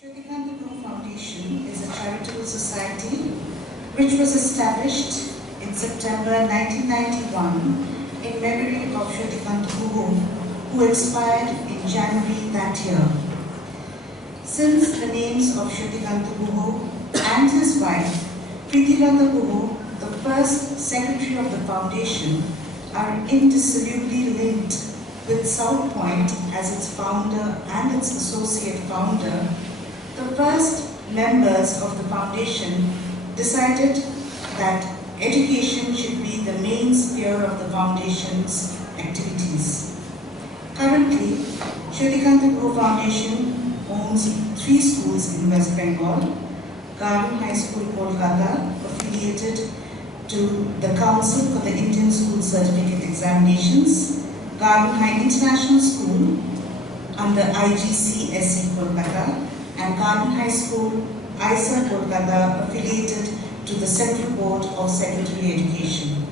Shrutikanta Foundation is a charitable society which was established in September 1991 in memory of Shrutikanta who expired in January that year. Since the names of Shrutikanta and his wife, Pythagoras, the first secretary of the foundation, are indissolubly linked with South Point as its founder and its associate founder, the first members of the foundation decided that education should be the main sphere of the foundation's activities. Currently, Shrutikanta Foundation owns 3 schools in West Bengal: Garden High School, Kolkata, affiliated to the Council for the Indian School Certificate Examinations; Garden High International School under IGC SE Kolkata; and Garden High School, ISA Kolkata, affiliated to the Central Board of Secondary Education.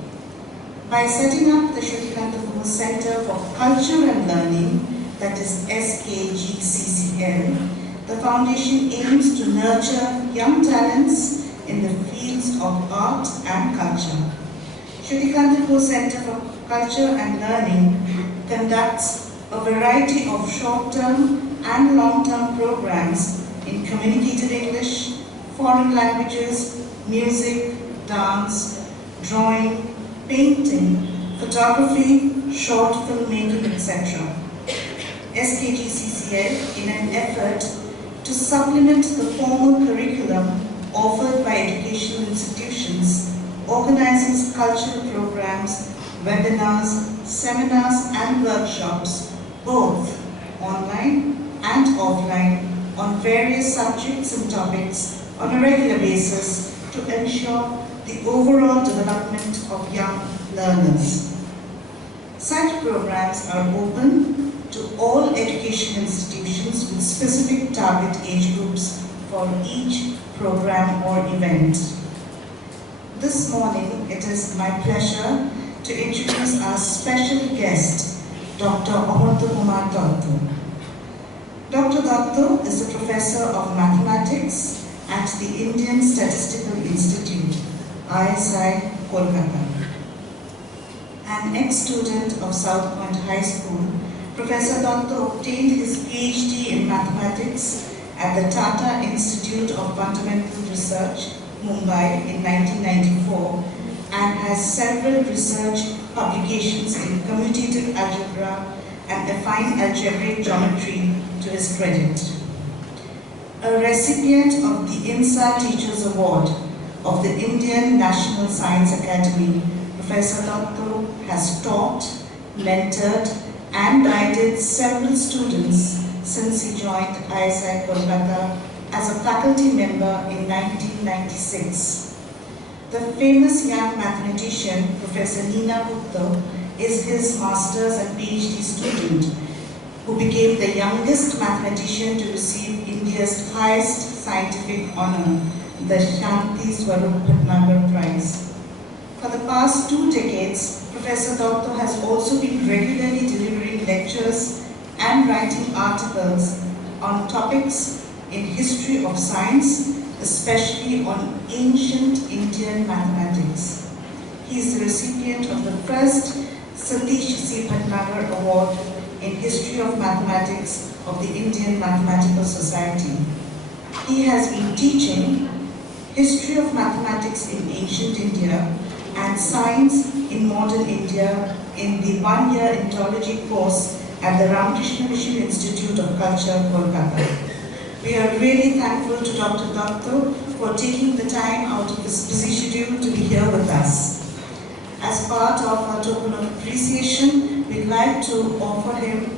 By setting up the Shrutikanta Center for Culture and Learning, that is SKGCCL, the foundation aims to nurture young talents in the fields of art and culture. Shrutikanta Center for Culture and Learning conducts a variety of short-term and long-term programs in communicated English, foreign languages, music, dance, drawing, painting, photography, short filmmaking, etc. SKGCCL, in an effort to supplement the formal curriculum offered by educational institutions, organizes cultural programs, webinars, seminars and workshops, both online and offline, on various subjects and topics on a regular basis to ensure the overall development of young learners. Such programs are open to all education institutions with specific target age groups for each program or event. This morning, it is my pleasure to introduce our special guest, Dr. Amartya Dutta. Dr. Dutta is a professor of mathematics at the Indian Statistical Institute, ISI, Kolkata. An ex-student of South Point High School, Professor Dutta obtained his PhD in mathematics at the Tata Institute of Fundamental Research, Mumbai in 1994, and has several research publications in Commutative Algebra and Affine Algebraic geometry to his credit. A recipient of the INSA Teachers Award of the Indian National Science Academy, Professor Dutta has taught, mentored, and guided several students since he joined ISI Kolkata as a faculty member in 1996. The famous young mathematician, Professor Nina Gupta, is his master's and PhD student, who became the youngest mathematician to receive India's highest scientific honor, the Shanti Swarup Bhatnagar Prize. For the past 2 decades, Professor Dutta has also been regularly delivering lectures and writing articles on topics in history of science, especially on ancient Indian mathematics. He is the recipient of the first Satish C. Bhatnagar Award in History of Mathematics of the Indian Mathematical Society. He has been teaching History of Mathematics in Ancient India and Science in Modern India in the 1-year Anthology course at the Ramakrishna Mission Institute of Culture, Kolkata. We are really thankful to Dr. Dutta for taking the time out of his busy schedule to be here with us. As part of our token of appreciation, we'd like to offer him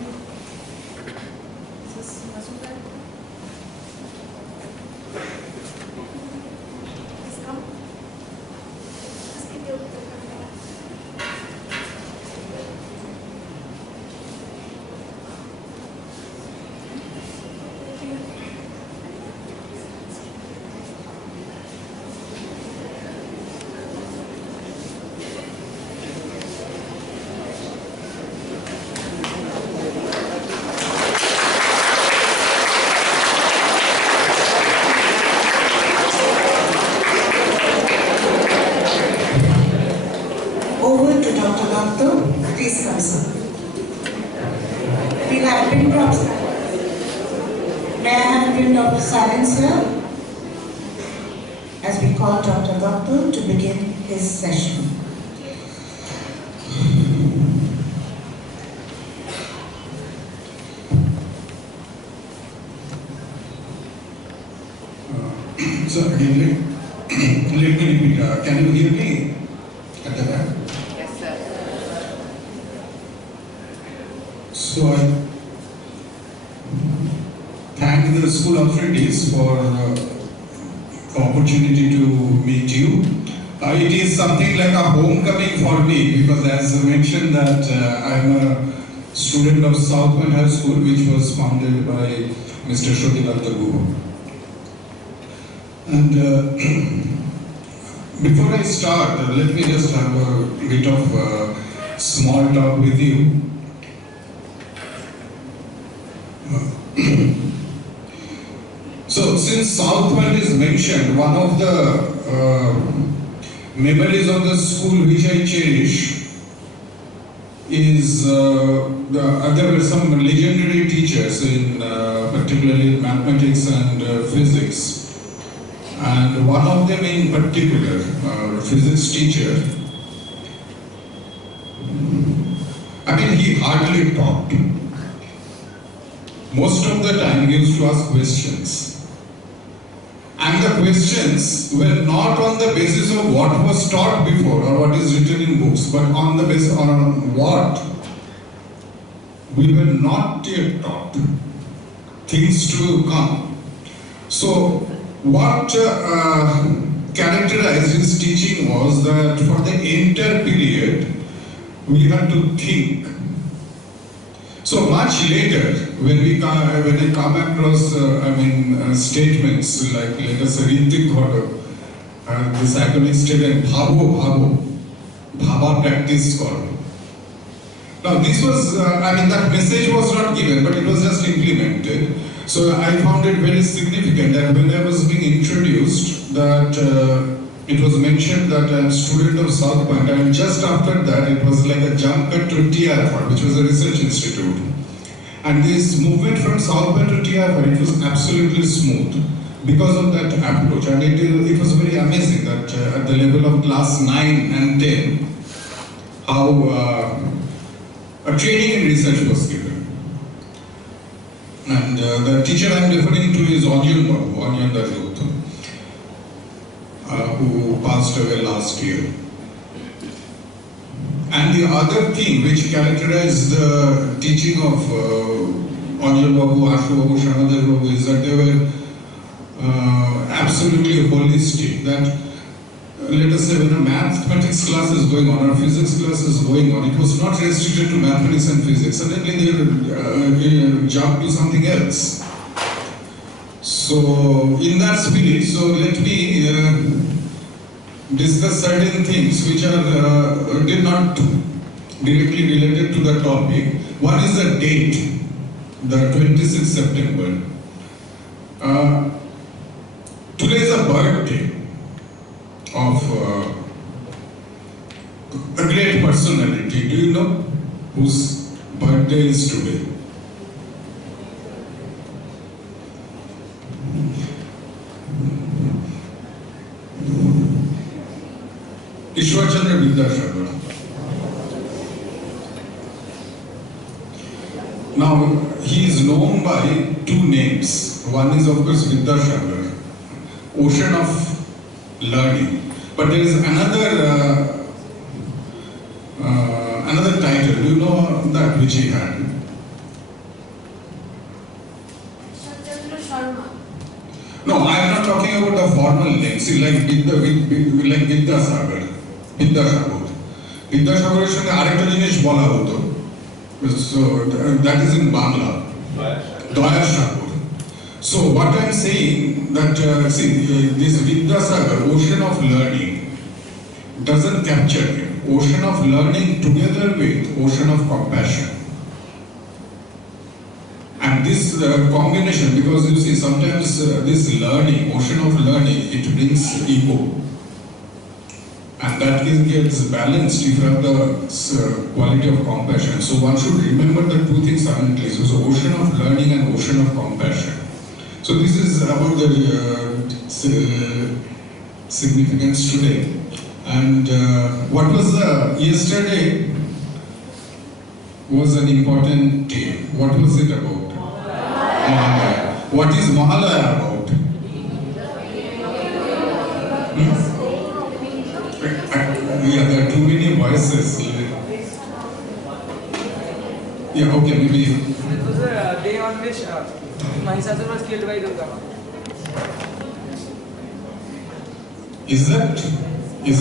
over to Dr. Dutta. Please come, sir. We'll have a pin drop. May I have a pin drop silence here? As we call Dr. Dutta to begin his session. So again, let me repeat. Can you hear me at the back? Yes, sir. So I thank the school authorities for the opportunity to meet you. It is something like a homecoming for me because, as I mentioned, that I'm a student of South Point High School, which was founded by Mr. Shoti. And before I start, let me just have a bit of small talk with you. So, since South Point is mentioned, one of the memories of the school which I cherish is there were some legendary teachers in particularly in mathematics and physics. And one of them in particular, physics teacher, I mean, he hardly talked. Most of the time he used to ask questions. And the questions were not on the basis of what was taught before or what is written in books, but on the basis on what we were not yet taught, things to come. So, what characterized his teaching was that for the entire period we had to think. So much later, when I come across statements like, let us say, Ritik Ghodok, this academic statement, bhava practice karo. Now this was, that message was not given, but it was just implemented. So I found it very significant that when I was being introduced, that it was mentioned that I'm a student of South Point, and just after that it was like a jump cut to TIFR, which was a research institute. And this movement from South Point to TIFR, it was absolutely smooth because of that approach. And it was very amazing that at the level of class 9 and 10, how a training in research was given. And the teacher I'm referring to is Anjan Babu, who passed away last year. And the other thing which characterized the teaching of Anjan Babu, Ashu Babu, Shamadar Babu is that they were absolutely holistic. That let us say when a mathematics class is going on or physics class is going on, it was not restricted to mathematics and physics. Suddenly they jump to something else. So in that spirit, so let me discuss certain things which are did not directly related to the topic. One is the date, the 26th September. Today is a birthday of a great personality. Do you know whose birthday is today? Ishwar Chandra Vidyasagar. Now, he is known by two names. One is, of course, Vidyasagar, ocean of learning. But there is another title. Do you know that which he had? No, I am not talking about the formal name. See, like Vidyasagar. Vidyasagar সঙ্গে আরেকটা জিনিস বলা হতো। So that is in Bangla. Daya Sagar. So what I am saying that this Vidyasagar, ocean of learning, doesn't capture him. Ocean of learning together with ocean of compassion. And this combination, because you see sometimes this learning, ocean of learning, it brings ego. And and that gets balanced if you have the quality of compassion. So one should remember the two things simultaneously. So ocean of learning and ocean of compassion. So this is about the significance today. And what was yesterday was an important day. What was it about? Mahalaya. What is Mahalaya about? Yeah, there are too many voices. Yeah, okay, maybe. It was a day on which Mahisasur was killed by Durga. Isn't it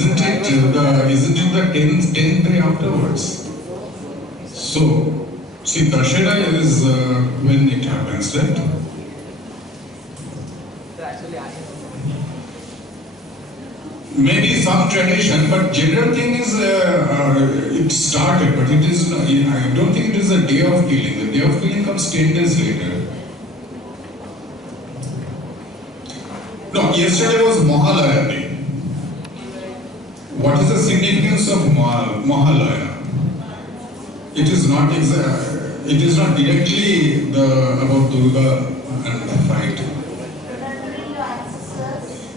the 10th day afterwards? So, see, Dashera is when it happens, right? Actually, maybe some tradition, but general thing is it started, but it is. I don't think it is a day of killing. The day of killing comes 10 days later. No, yesterday was Mahalaya day. What is the significance of Mahalaya? It is not directly about Durga and the fight.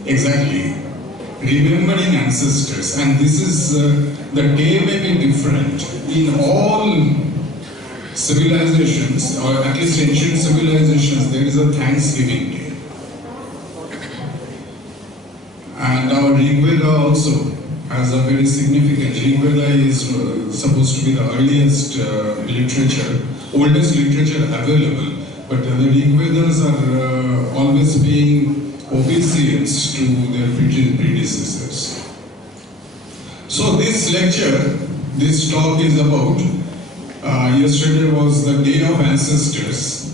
Exactly. Remembering ancestors, and this is the day may be different in all civilizations, or at least ancient civilizations. There is a Thanksgiving day, and our Rig Veda also has a very significant. Rig Veda is supposed to be the earliest literature, oldest literature available, but the Rig Vedas are always being obeisance to their predecessors. So this lecture, this talk is about, yesterday was the day of ancestors.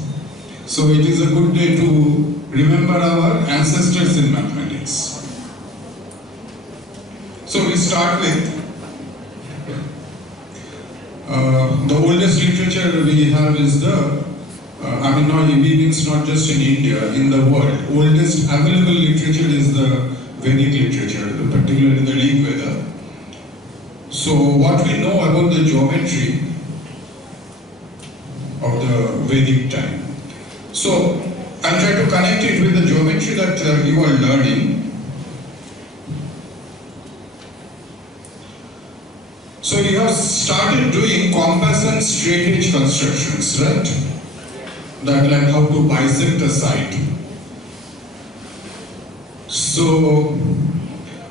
So it is a good day to remember our ancestors in mathematics. So we start with the oldest literature we have is the it means not just in India, in the world. Oldest available literature is the Vedic literature, particularly the Rig Veda. So what we know about the geometry of the Vedic time. So I'll try to connect it with the geometry that you are learning. So you have started doing compass and straight edge constructions, right? That like how to bisect a side. So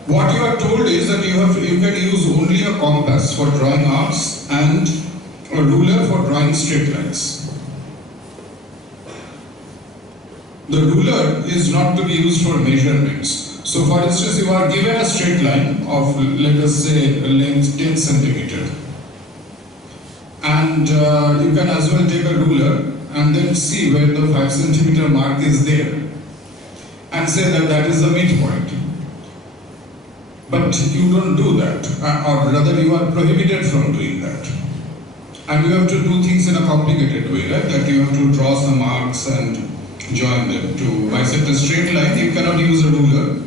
what you are told is that you can use only a compass for drawing arcs and a ruler for drawing straight lines. The ruler is not to be used for measurements. So for instance, you are given a straight line of, let us say, length 10 centimeter. And you can as well take a ruler and then see where the 5 centimeter mark is there and say that that is the midpoint. But you don't do that, or rather you are prohibited from doing that. And you have to do things in a complicated way, right? That you have to draw some arcs and join them. To bisect a straight line, you cannot use a ruler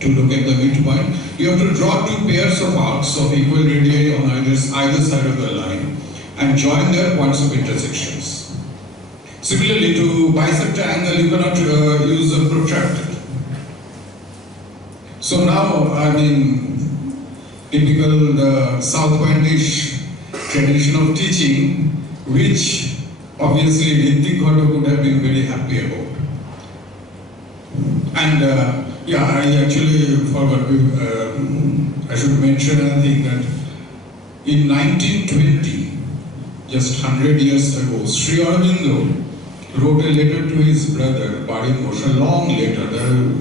to look at the midpoint. You have to draw two pairs of arcs of equal radii on either side of the line and join their points of intersections. Similarly, to bisect an angle, you cannot use a protractor. So now, typical South Pointish tradition of teaching, which obviously Ritik Ghoto would have been very happy about. And I actually forgot, I should mention another thing that in 1920, just 100 years ago, Sri Aurobindo wrote a letter to his brother, Bari Moshe, a long letter.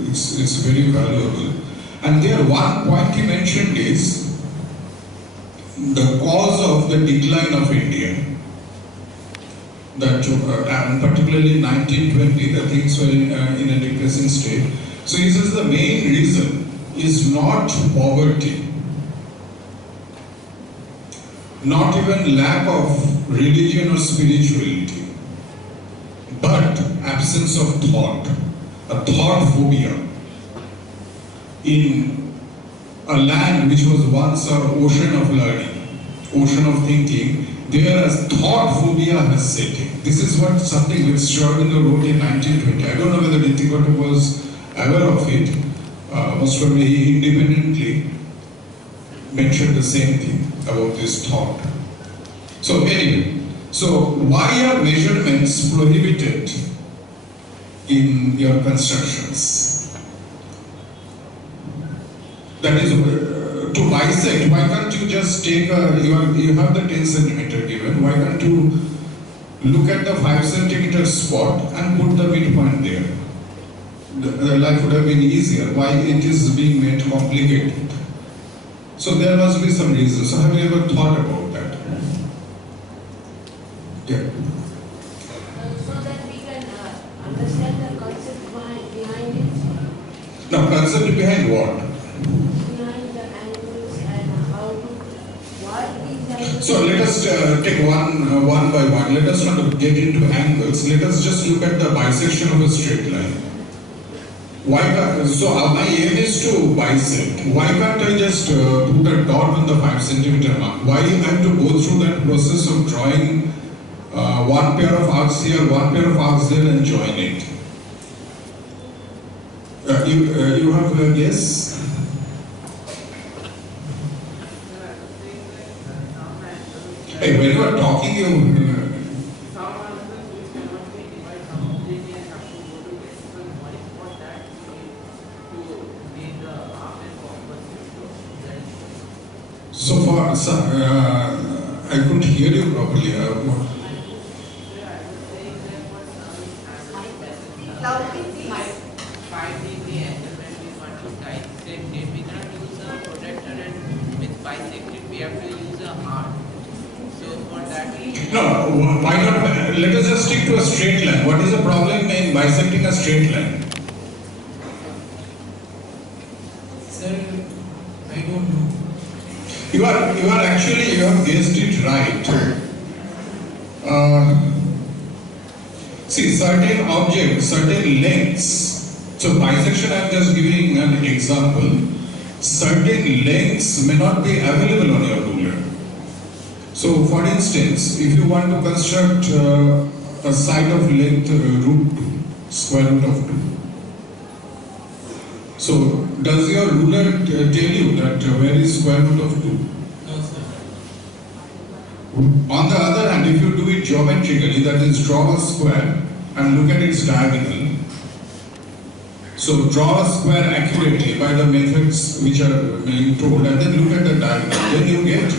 It's very valuable. And there one point he mentioned is the cause of the decline of India. That, and particularly in 1920, the things were in a depressing state. So he says the main reason is not poverty, not even lack of religion or spirituality, but absence of thought, a thought phobia in a land which was once an ocean of learning, ocean of thinking, there as thought phobia has set in. This is what something which Sherwin wrote in 1920. I don't know whether Tata was aware of it. Most probably he independently mentioned the same thing about this thought. So anyway, so why are measurements prohibited in your constructions? That is, to bisect, why can't you just take you have the 10 centimeter given, why can't you look at the 5 centimeter spot and put the midpoint there? The life would have been easier. Why it is being made complicated? So there must be some reason. So have you ever thought about that? Yeah. So that we can understand the concept behind it. Now, concept behind what? Behind the angles and how to what these angles. So let us take one by one. Let us not get into angles. Let us just look at the bisection of a straight line. So my aim is to bisect. Why can't I just put a dot on the 5 centimeter mark? Why do you have to go through that process of drawing one pair of arcs here, one pair of arcs there and join it? You have a guess? Hey, when you are talking, you... So far, I couldn't hear you properly. No, why not? Let us just stick to a straight line. What is the problem in bisecting a straight line? Sir, I don't know. You have guessed it right. See, certain objects, certain lengths. So bisection, I am just giving an example. Certain lengths may not be available on your ruler. So, for instance, if you want to construct a side of length root 2, square root of 2. So, does your ruler tell you that where is square root of 2? No, sir. On the other hand, if you do it geometrically, that is draw a square and look at its diagonal. So, draw a square accurately by the methods which are being told and then look at the diagonal. Then you get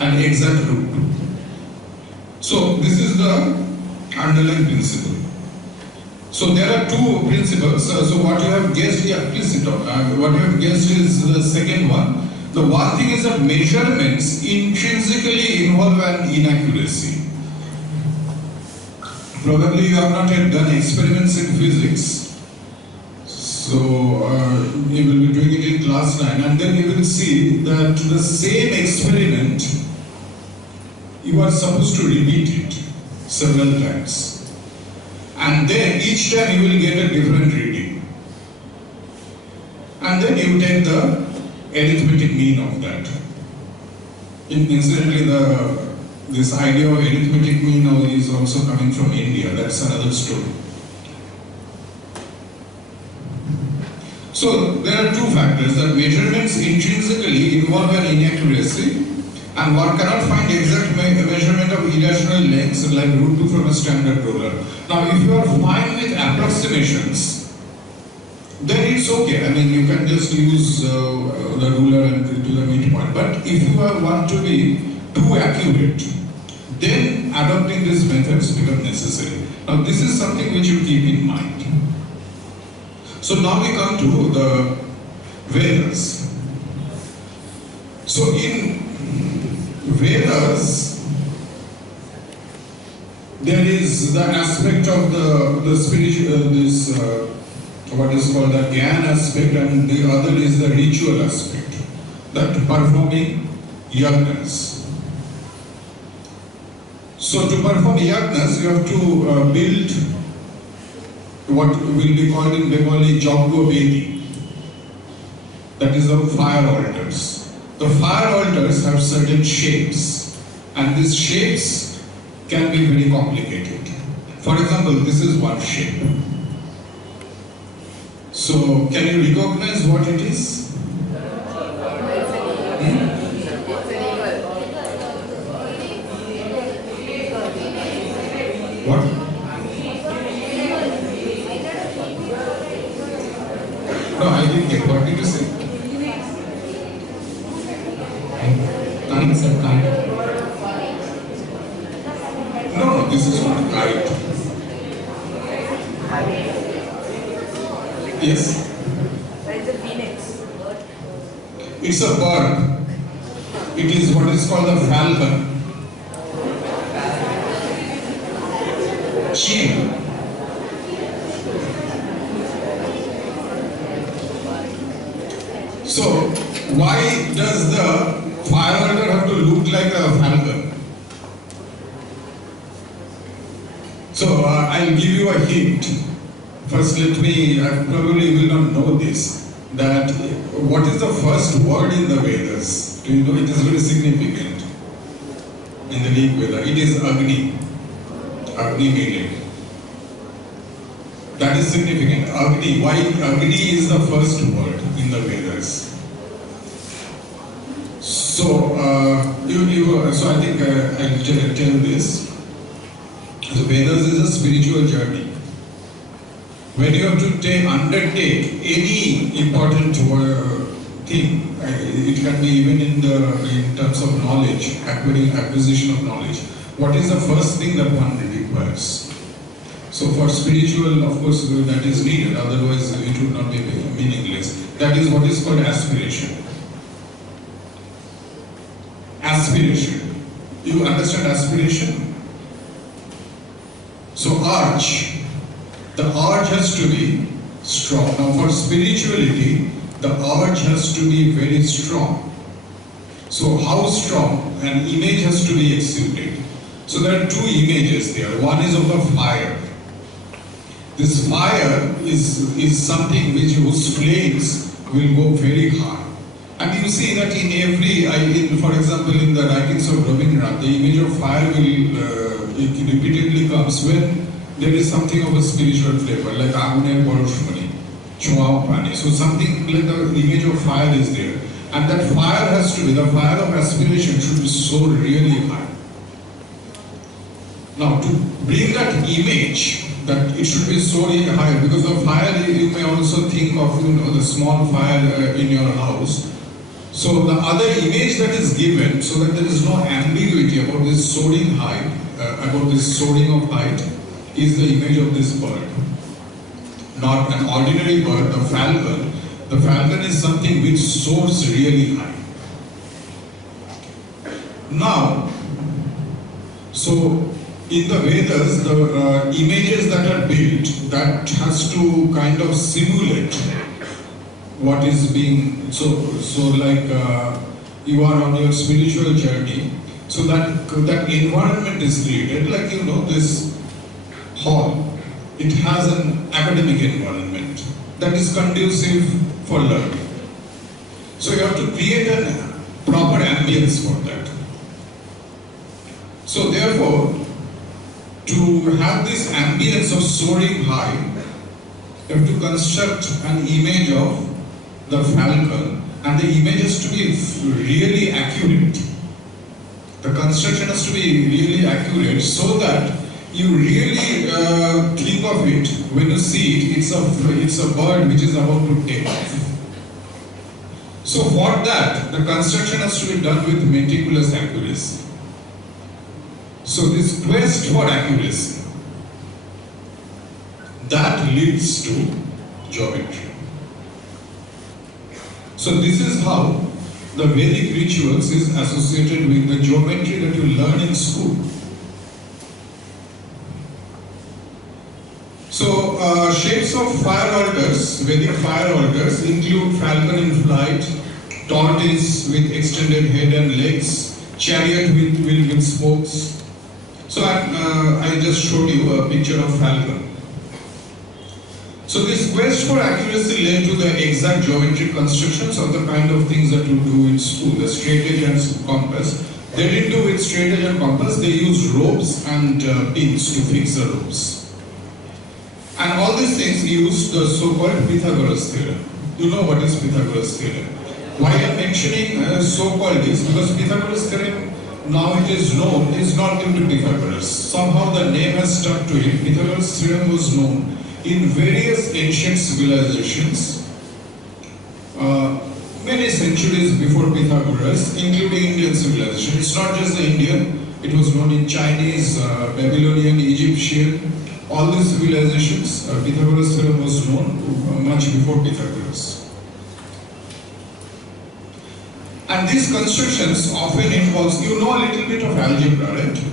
an exact root. So, this is the underlying principle. So there are two principles. So what you have guessed, yeah, please sit down. What you have guessed is the second one. The one thing is that measurements intrinsically involve an inaccuracy. Probably you have not yet done experiments in physics. So you will be doing it in class 9 and then you will see that the same experiment, you are supposed to repeat it several times. And then each time you will get a different reading. And then you take the arithmetic mean of that. Incidentally, this idea of arithmetic mean is also coming from India. That's another story. So there are two factors. That measurements intrinsically involve an inaccuracy, and one cannot find exact measurement of irrational lengths like root 2 from a standard ruler. Now, if you are fine with approximations, then it's okay. I mean, you can just use the ruler and do the midpoint. But if you want to be too accurate, then adopting these methods become necessary. Now, this is something which you keep in mind. So now we come to the Vedas. So in Vedas, there is the aspect of the spiritual, what is called the Gyan aspect, and the other is the ritual aspect, that performing yagnas. So to perform yagnas, you have to build what will be called in Bengali Joggo Vedi. that is the fire altars. The fire altars have certain shapes, and these shapes can be very complicated. For example, this is one shape. So, can you recognize what it is? What? No, I didn't get. What did you say? Kite, sir, kite. No, this is not kite. Yes? It's a phoenix. It's a bird. It is what is called a falcon. Sheep. So, why does the fire altar have to look like a falcon? So, I'll give you a hint. First, let me, I probably will not know this, that what is the first word in the Vedas? Do you know? It is very significant in the Rig Veda. It is Agni. Agni meaning. That is significant. Agni. Why Agni is the first word in the Vedas? So, so I think I'll tell this. The Vedas is a spiritual journey. When you have to undertake any important thing, it can be even in terms of knowledge, acquisition of knowledge. What is the first thing that one requires? So for spiritual, of course, that is needed, otherwise it would not be meaningless. That is what is called aspiration. Aspiration. You understand aspiration? So arch. The arch has to be strong. Now for spirituality, the arch has to be very strong. So how strong? An image has to be exuded. So there are two images there. One is of the fire. This fire is something whose flames will go very high. And you see that in every, for example, in the writings of Rabindranath, the image of fire will it repeatedly comes when there is something of a spiritual flavor, like Aguner Poroshmani, Choao Pani. So something like the image of fire is there. And that fire has to be, the fire of aspiration should be so really high. Now to bring that image, that it should be so really high, because the fire, you may also think of, the small fire in your house. So the other image that is given, so that there is no ambiguity about this soaring height, about this soaring of height, is the image of this bird. Not an ordinary bird, the falcon. The falcon is something which soars really high. Now, so in the Vedas, the images that are built, that has to kind of simulate what is being, so like you are on your spiritual journey, so that environment is created, like this hall, it has an academic environment that is conducive for learning. So you have to create a proper ambience for that. So therefore, to have this ambience of soaring high, you have to construct an image of the falcon, and the image has to be really accurate. The construction has to be really accurate so that you really think of it when you see it, it's a bird which is about to take off. So for that, the construction has to be done with meticulous accuracy. So this quest for accuracy, that leads to geometry. So this is how the Vedic rituals is associated with the geometry that you learn in school. So shapes of fire altars, Vedic fire altars, include falcon in flight, tortoise with extended head and legs, chariot with spokes. So I just showed you a picture of falcon. So this quest for accuracy led to the exact geometric constructions of the kind of things that you do in school, the straightedge and compass. They didn't do with straightedge and compass, they used ropes and pins to fix the ropes. And all these things used the so-called Pythagoras Theorem. You know what is Pythagoras Theorem. Why I am mentioning so-called is because Pythagoras Theorem, now it is known, is not due to Pythagoras. Somehow the name has stuck to it. Pythagoras Theorem was known in various ancient civilizations, many centuries before Pythagoras, including Indian civilization. It's not just the Indian, it was known in Chinese, Babylonian, Egyptian, all these civilizations. Pythagoras theorem was known much before Pythagoras. And these constructions often involves, you know a little bit of algebra, right?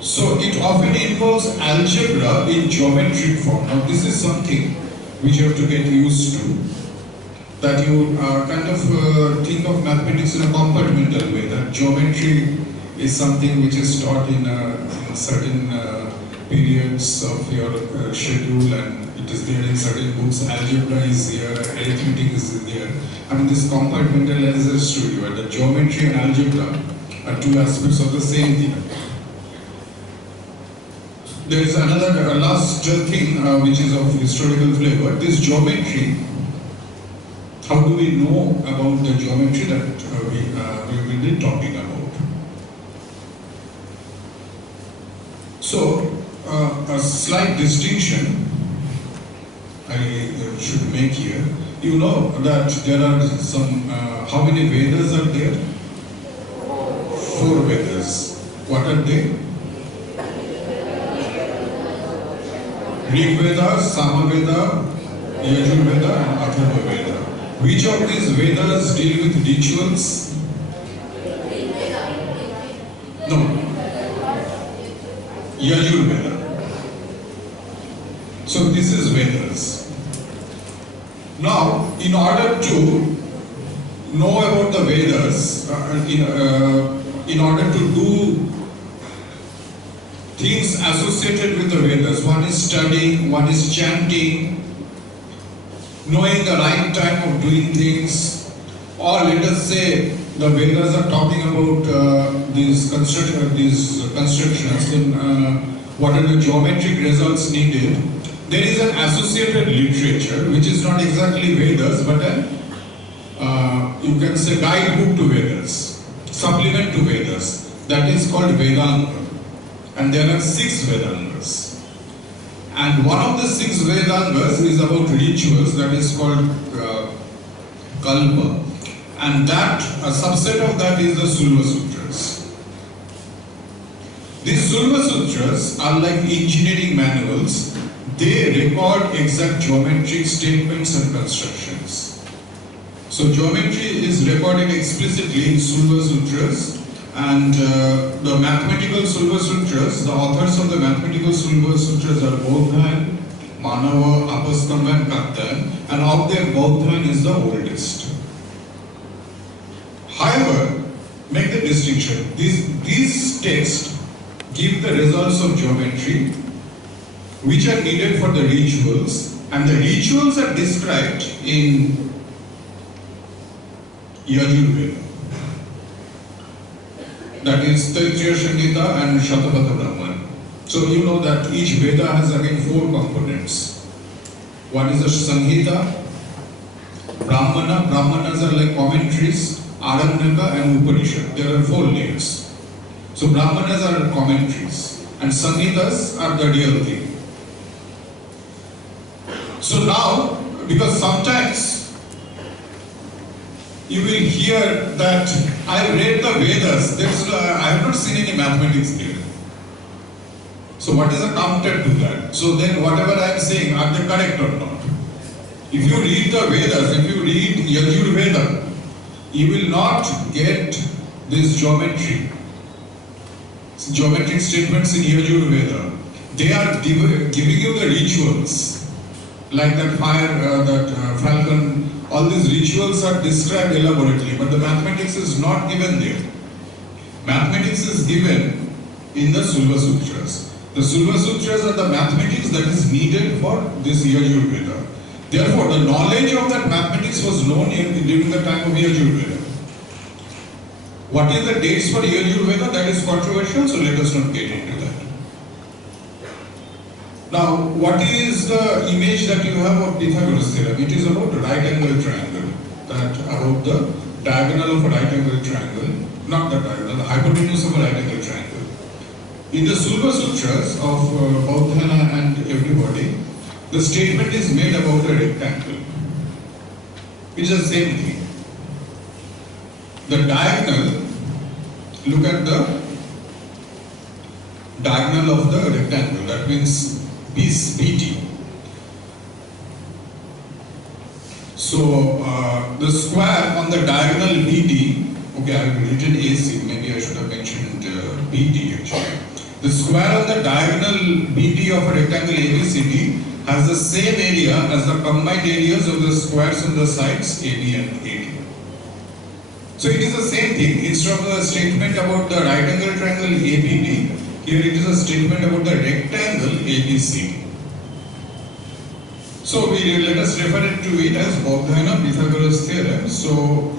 So it often involves algebra in geometric form. Now this is something which you have to get used to. That you kind of think of mathematics in a compartmental way. That geometry is something which is taught in certain periods of your schedule, and it is there in certain books. Algebra is here, arithmetic is there. I mean, this compartmentalizes to you. That geometry and algebra are two aspects of the same thing. There is another last thing which is of historical flavor. This geometry, how do we know about the geometry that we will be talking about? So, a slight distinction I should make here. You know that there are some, how many Vedas are there? 4 Vedas. What are they? Rig Veda, Sama Veda, Yajur Veda and Atharva Veda. Which of these Vedas deal with rituals? No. Yajur Veda. So this is Vedas. Now, in order to know about the Vedas, in order to do things associated with the Vedas, one is studying, one is chanting, knowing the right time of doing things, or let us say the Vedas are talking about these constructions, then what are the geometric results needed. There is an associated literature which is not exactly Vedas but you can say guidebook to Vedas, supplement to Vedas, that is called Vedanta. And there are 6 Vedantas. And one of the 6 Vedantas is about rituals, that is called Kalpa. And that, a subset of that is the Sulbasutras. These Sulbasutras are like engineering manuals. They record exact geometric statements and constructions. So geometry is recorded explicitly in Sulbasutras. And the mathematical Sulbasutras, the authors of the mathematical Sulbasutras are Bodhayan, Manava, Apastamba and Kattayan, and of them Bodhayan is the oldest. However, make the distinction, these texts give the results of geometry which are needed for the rituals, and the rituals are described in Yajur Veda. That is Taittiriya Sangita and Shatapatha Brahman. So you know that each Veda has again 4 components. One is the Sanghita, Brahmana. Brahmanas are like commentaries, Aranyaka and Upanishad. There are 4 layers. So Brahmanas are commentaries and Sanghitas are the real thing. So now, because sometimes you will hear that I read the Vedas, I have not seen any mathematics here. So what is a counter to that? So then whatever I am saying, are they correct or not? If you read the Vedas, if you read Yajur Veda, you will not get this geometric statements in Yajur Veda. They are giving you the rituals, like that fire, falcon. All these rituals are described elaborately, but the mathematics is not given there. Mathematics is given in the Sulbasutras. The Sulbasutras are the mathematics that is needed for this Yajurveda. Therefore, the knowledge of that mathematics was known during the time of Yajurveda. What is the dates for Yajurveda? That is controversial, so let us not get into that. Now, what is the image that you have of Pythagoras Theorem? It is about right angle triangle. That about the diagonal of a right angle triangle, not the diagonal, the hypotenuse of a right angle triangle. In the Sulbasutras of Bodhana and everybody, the statement is made about a rectangle, which is the same thing. The diagonal, look at the diagonal of the rectangle, that means BT. So the square on the diagonal BD, okay, I have written AC, maybe I should have mentioned BD actually. The square on the diagonal BD of a rectangle ABCD has the same area as the combined areas of the squares on the sides AB and AD. So it is the same thing. Instead of a statement about the right angle triangle ABD, here it is a statement about the rectangle ABCD. So let us refer to it as Bodhana Pythagoras Theorem. So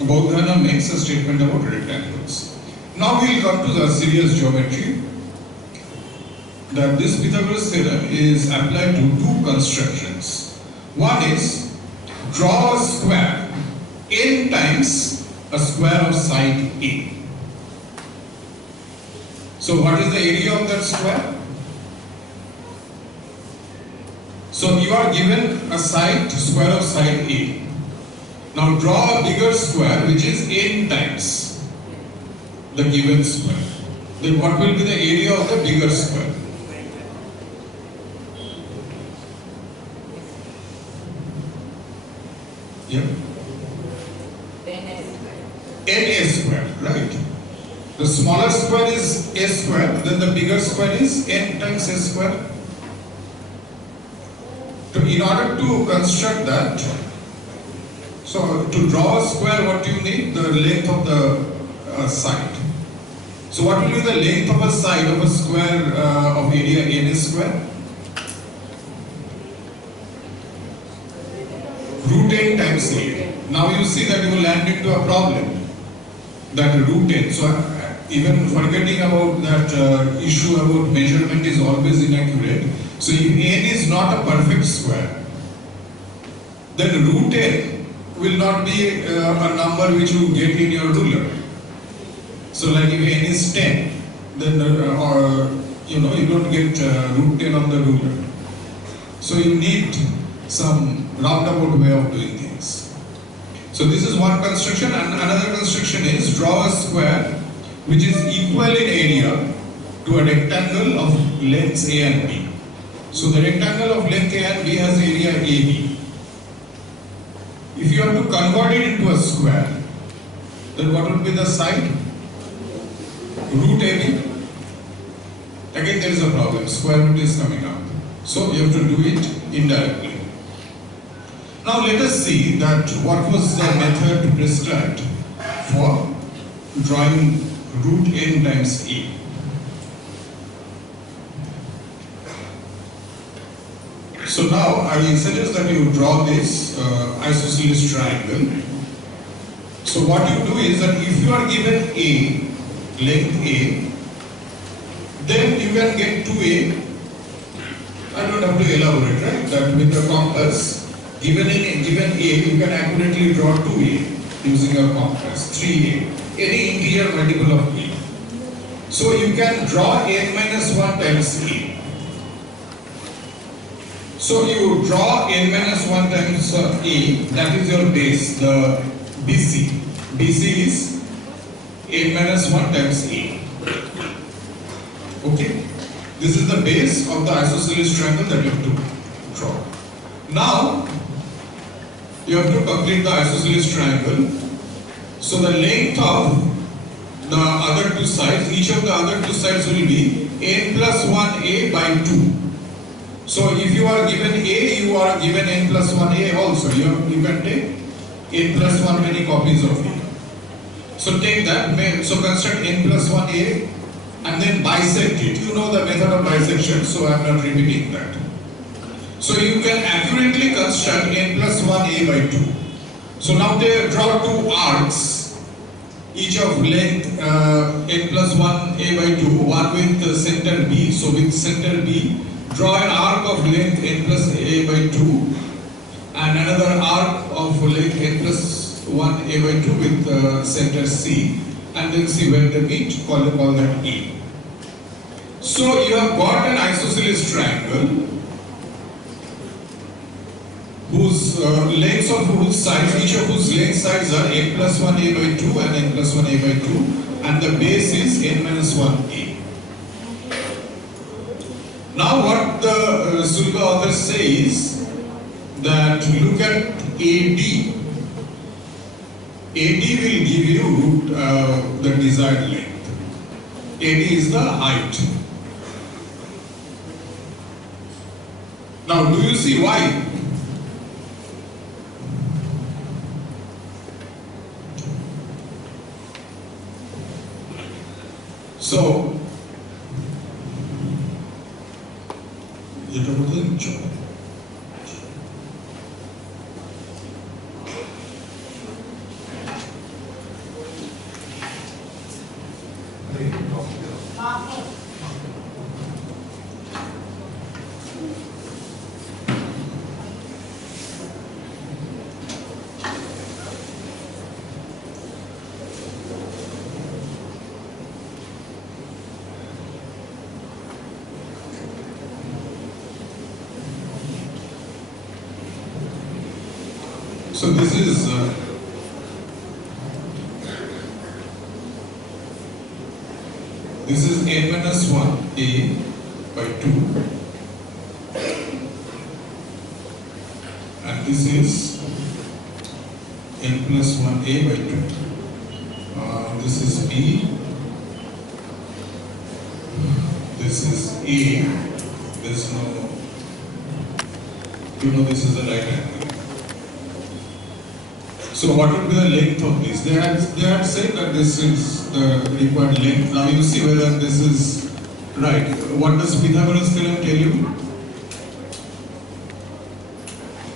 Bodhana makes a statement about rectangles. Now we will come to the serious geometry. That this Pythagoras Theorem is applied to two constructions. One is draw a square n times a square of side A. So what is the area of that square? So you are given a square of side A. Now draw a bigger square which is n times the given square. Then what will be the area of the bigger square? Yeah? NA square, right? The smaller square is A square, then the bigger square is n times A square. In order to construct that, so to draw a square, what do you need? The length of the side. So what will be the length of a side of a square of area n square? Root n times A. Now you see that you will land into a problem. That root n. So even forgetting about that issue about measurement is always inaccurate. So if n is not a perfect square, then root n will not be a number which you get in your ruler. So like if n is 10, then you don't get root 10 on the ruler. So you need some roundabout way of doing things. So this is one construction, and another construction is draw a square which is equal in area to a rectangle of lengths A and B. So the rectangle of length A and B has area AB. If you have to convert it into a square, then what would be the side? Root AB. Again there is a problem, square root is coming out. So you have to do it indirectly. Now let us see that what was the method prescribed for drawing root n times A. So now I suggest that you draw this isosceles triangle. So what you do is that if you are given A, length A, then you can get 2A. I don't have to elaborate, right? That with the compass, given A, you can accurately draw 2A using a compass, 3A, any interior multiple of A. So you can draw n minus 1 times A. So you draw n minus 1 times A, that is your base, the BC. BC is n minus 1 times A. Okay? This is the base of the isosceles triangle that you have to draw. Now, you have to complete the isosceles triangle. So the length of the other two sides, each of the other two sides will be n plus 1A by 2. So if you are given A, you are given n plus 1A also. You can take n plus 1 many copies of A. So take that, so construct n plus 1A and and then bisect it. You know the method of bisection, so I am not repeating that. So you can accurately construct n plus 1 a by 2. So now they draw two arcs, each of length n plus 1 a by 2, one with the center B. So with center B, draw an arc of length n plus a by 2 and another arc of length n plus 1 a by 2 with center C, and then see where they meet, call that E. So you have got an isosceles triangle whose lengths of whose sides, each of whose length sides are n plus 1 a by 2 and n plus 1 a by 2, and the base is n minus 1 a. Now what the Sulba author says that look at AD. AD will give you the desired length. AD is the height. Now do you see why? So, so this is n minus 1 a by 2, and this is n plus 1 a by 2. This is B, this is A, there's no, you know this is a right angle. So what would be the length of this? They had said that this is the required length. Now you see whether this is right. What does Pythagoras Theorem tell you?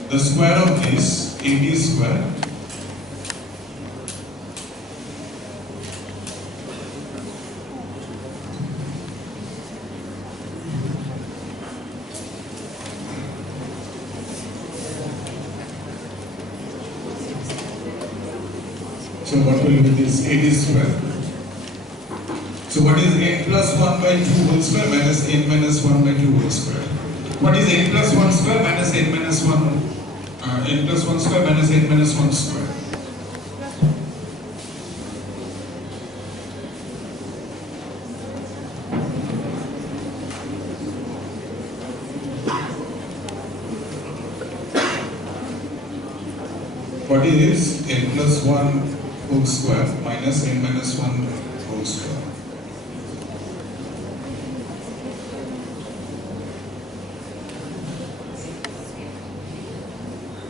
The square of this, AD square, so what will be this AD square? So what is n plus 1 by 2 whole square minus n minus 1 by 2 whole square? What is n plus 1 square minus n minus 1, n plus 1 square minus n minus 1 square? What is n plus 1 whole square minus n minus 1 whole square?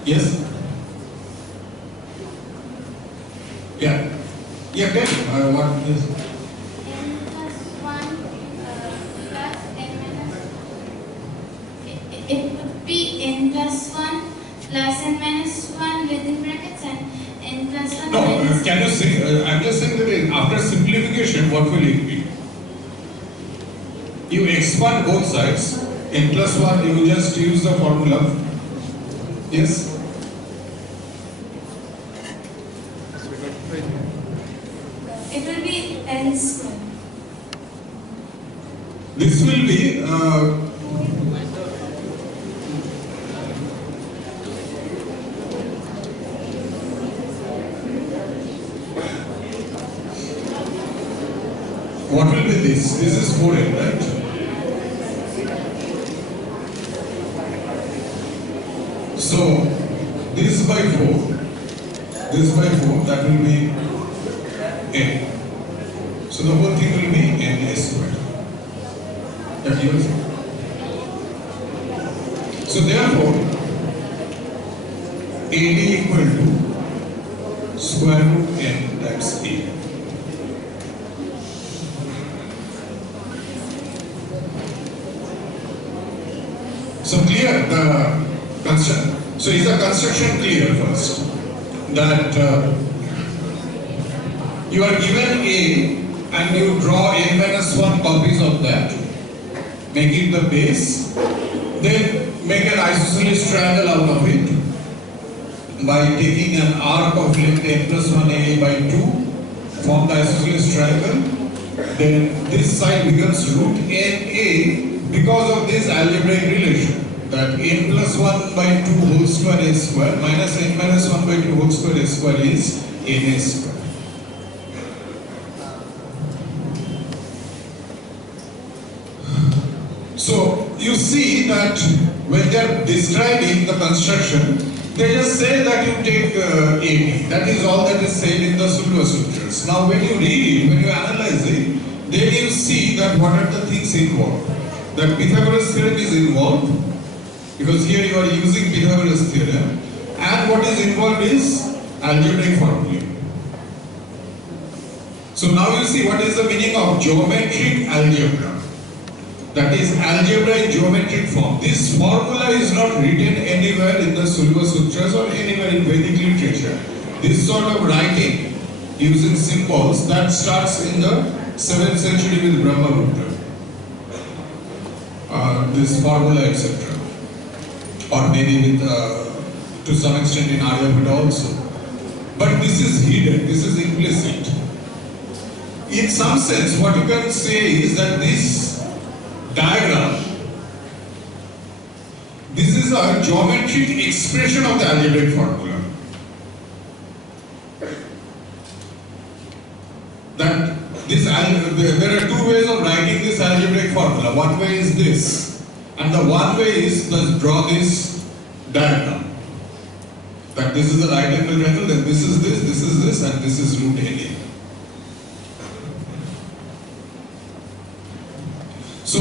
Yes? Yeah. Yeah, tell me, what is? n plus 1 plus n minus. It would be n plus 1 plus n minus 1 within brackets and n plus 1 No, minus. can you say, I'm just saying that after simplification, what will it be? You expand both sides, n plus 1, you just use the formula. Yes? It will be n square. This will be what will be this? This is 4n, right? So this by 4, that will be n. So the whole thing will be n squared. That you will see. So therefore, AD equal to square root n, that's A. So clear the construction. So is the construction clear first? That you are given A and you draw n-1 copies of that, make it the base, then make an isosceles triangle out of it by taking an arc of length n+1 by 2, form the isosceles triangle. Then this side becomes root NA because of this algebraic relation, that n+1 by 2 whole square a square minus n-1 by 2 whole square a square is NA square. So you see that when they are describing the construction, they just say that you take AB. That is all that is said in the Sulbasutras. Now when you read it, when you analyze it, then you see that what are the things involved. That Pythagoras Theorem is involved, because here you are using Pythagoras Theorem, and what is involved is algebraic formula. So now you see what is the meaning of geometric algebra. That is algebra in geometric form. This formula is not written anywhere in the Sulbasutras or anywhere in Vedic literature. This sort of writing using symbols that starts in the 7th century with Brahma-Gupta. This formula, etc. Or maybe with, to some extent in Aryabhata also. But this is hidden, this is implicit. In some sense, what you can say is that this diagram, this is a geometric expression of the algebraic formula. That this, there are two ways of writing this algebraic formula. One way is this, and the one way is to draw this diagram. That this is the right angle triangle, then this is this, and this is root NA. So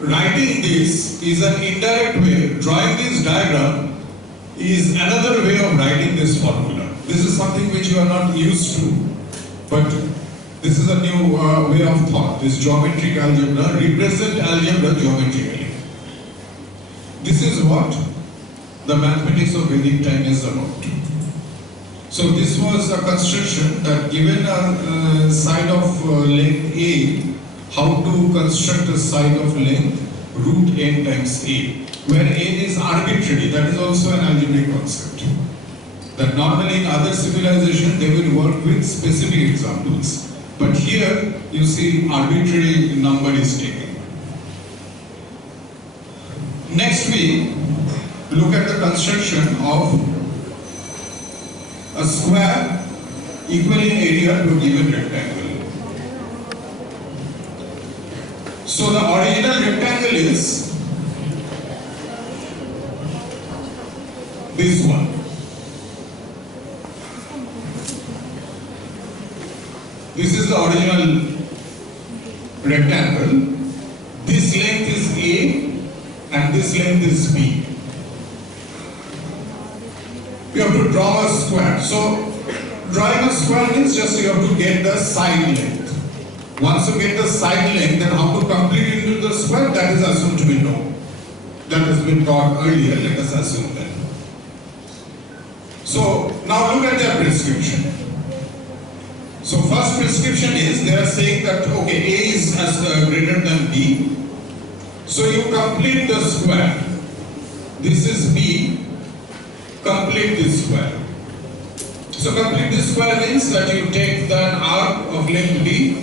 writing this is an indirect way. Drawing this diagram is another way of writing this formula. This is something which you are not used to, but this is a new way of thought. This geometric algebra, represent algebra geometrically. This is what the mathematics of Vedic time is about. So this was a construction that given a side of length A, how to construct a side of length root n times A, where n is arbitrary. That is also an algebraic concept. That normally in other civilizations they will work with specific examples. But here you see arbitrary number is taken. Next we look at the construction of a square equal in area to a given rectangle. So the original rectangle is this one. This is the original rectangle. This length is A and this length is B. We have to draw a square. So drawing a square means just you have to get the side length. Once you get the side length, then how to complete into the square, that is assumed to be known. That has been taught earlier, let us assume that. So now look at their prescription. So first prescription is, they are saying that okay, A is greater than B. So you complete the square. This is B, complete this square. So complete this square means that you take the arc of length B,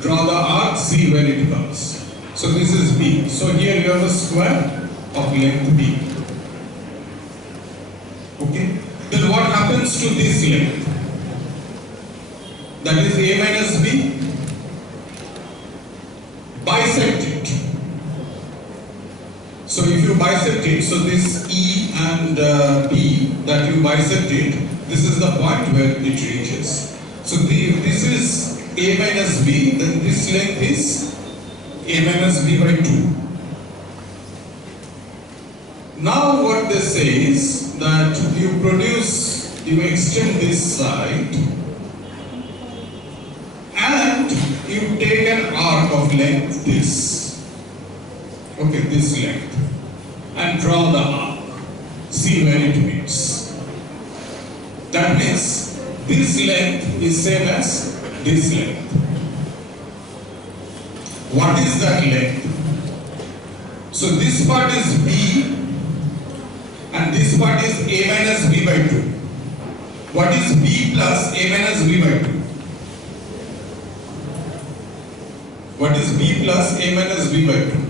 draw the arc, see where it comes. So this is B. So here you have a square of length B. Okay. Then what happens to this length? That is A minus B. Bisect it. So if you bisect it, so this E and B, that you bisect it, this is the point where it reaches. So this is A minus B, then this length is A minus B by 2. Now what they say is that you extend this side and you take an arc of length this. Okay, this length, and draw the arc. See where it meets. That means this length is same as this length. What is that length? So this part is B and this part is A minus B by 2. What is B plus A minus B by 2? What is B plus A minus B by 2?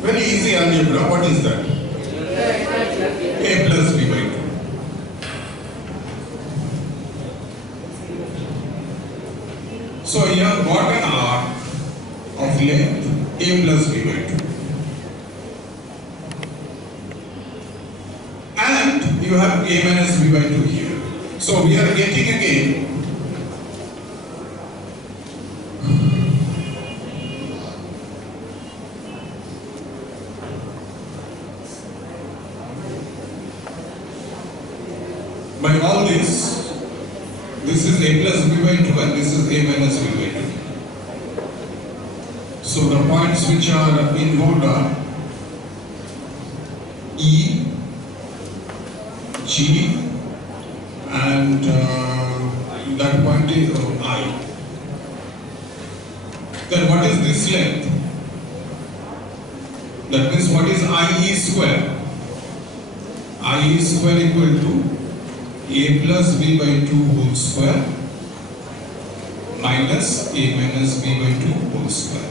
Very easy algebra. What is that? A plus B by 2. So you have got an arc of length A plus B by 2. And you have A minus B by 2 here. So we are getting again by all this is A plus B by 2 and this is A minus B by 2. So the points which are involved are E, G, and that point is I. Then what is this length? That means what is IE square? IE square equal to A plus B by 2 whole square minus A minus B by 2 whole square.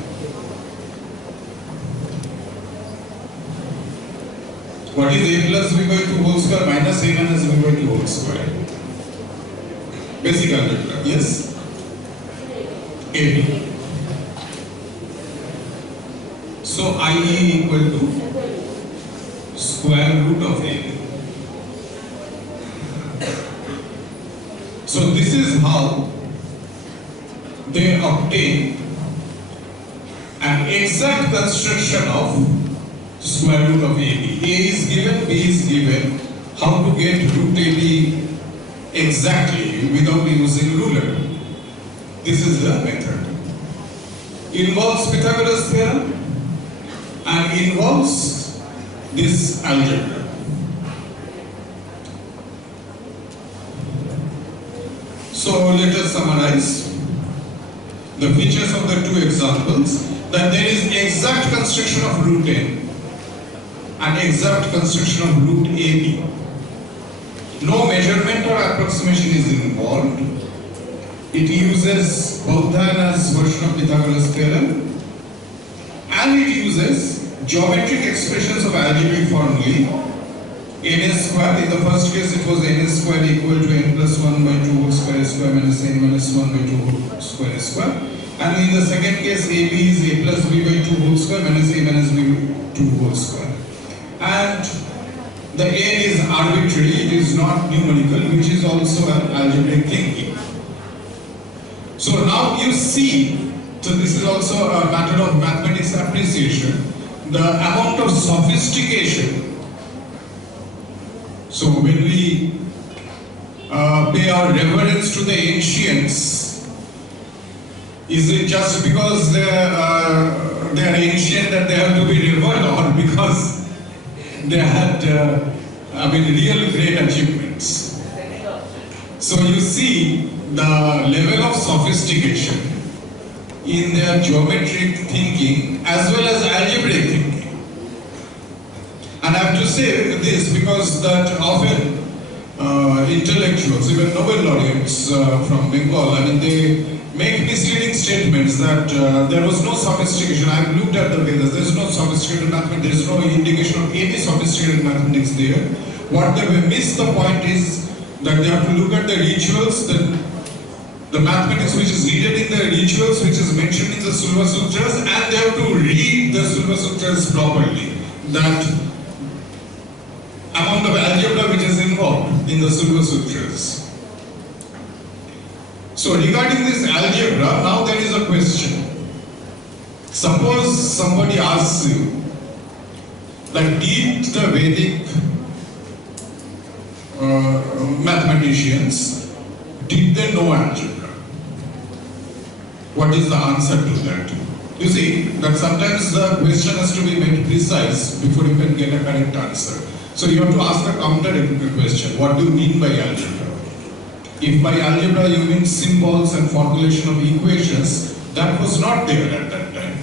What is A plus B by 2 whole square minus A minus B by 2 whole square? Basic algebra, yes? AB. So IE equal to square root of AB. So this is how they obtain an exact construction of square root of AB. A is given, B is given. How to get root AB exactly without using ruler? This is the method. Involves Pythagoras Theorem and involves this algebra. So let us summarize the features of the two examples. That there is exact construction of root n and exact construction of root AB. No measurement or approximation is involved. It uses Bauthana's version of Pythagoras Theorem and it uses geometric expressions of algebraic formulae. N square, in the first case it was n square equal to n plus 1 by 2 whole square square minus n minus 1 by 2 whole square square. And in the second case AB is A plus B by 2 whole square minus A minus B by 2 whole square. And the n is arbitrary, it is not numerical, which is also an algebraic thinking. So now you see, so this is also a matter of mathematics appreciation, the amount of sophistication. So when we pay our reverence to the ancients, is it just because they are ancient that they have to be revered, or because they had real great achievements? So you see the level of sophistication in their geometric thinking as well as algebraic thinking. And I have to say this because that often intellectuals, even Nobel laureates from Bengal, they make misleading statements that there was no sophistication. I have looked at the Vedas, there is no sophisticated mathematics, there is no indication of any sophisticated mathematics there. What they will miss the point is that they have to look at the rituals, the mathematics which is needed in the rituals, which is mentioned in the Sulbasutras, and they have to read the Sulbasutras properly. That amount of algebra which is involved in the Sulbasutras. So regarding this algebra, now there is a question. Suppose somebody asks you, that did the Vedic mathematicians, did they know algebra? what is the answer to that? You see that sometimes the question has to be made precise before you can get a correct answer. So you have to ask a counter question. What do you mean by algebra? If by algebra you mean symbols and formulation of equations, that was not there at that time.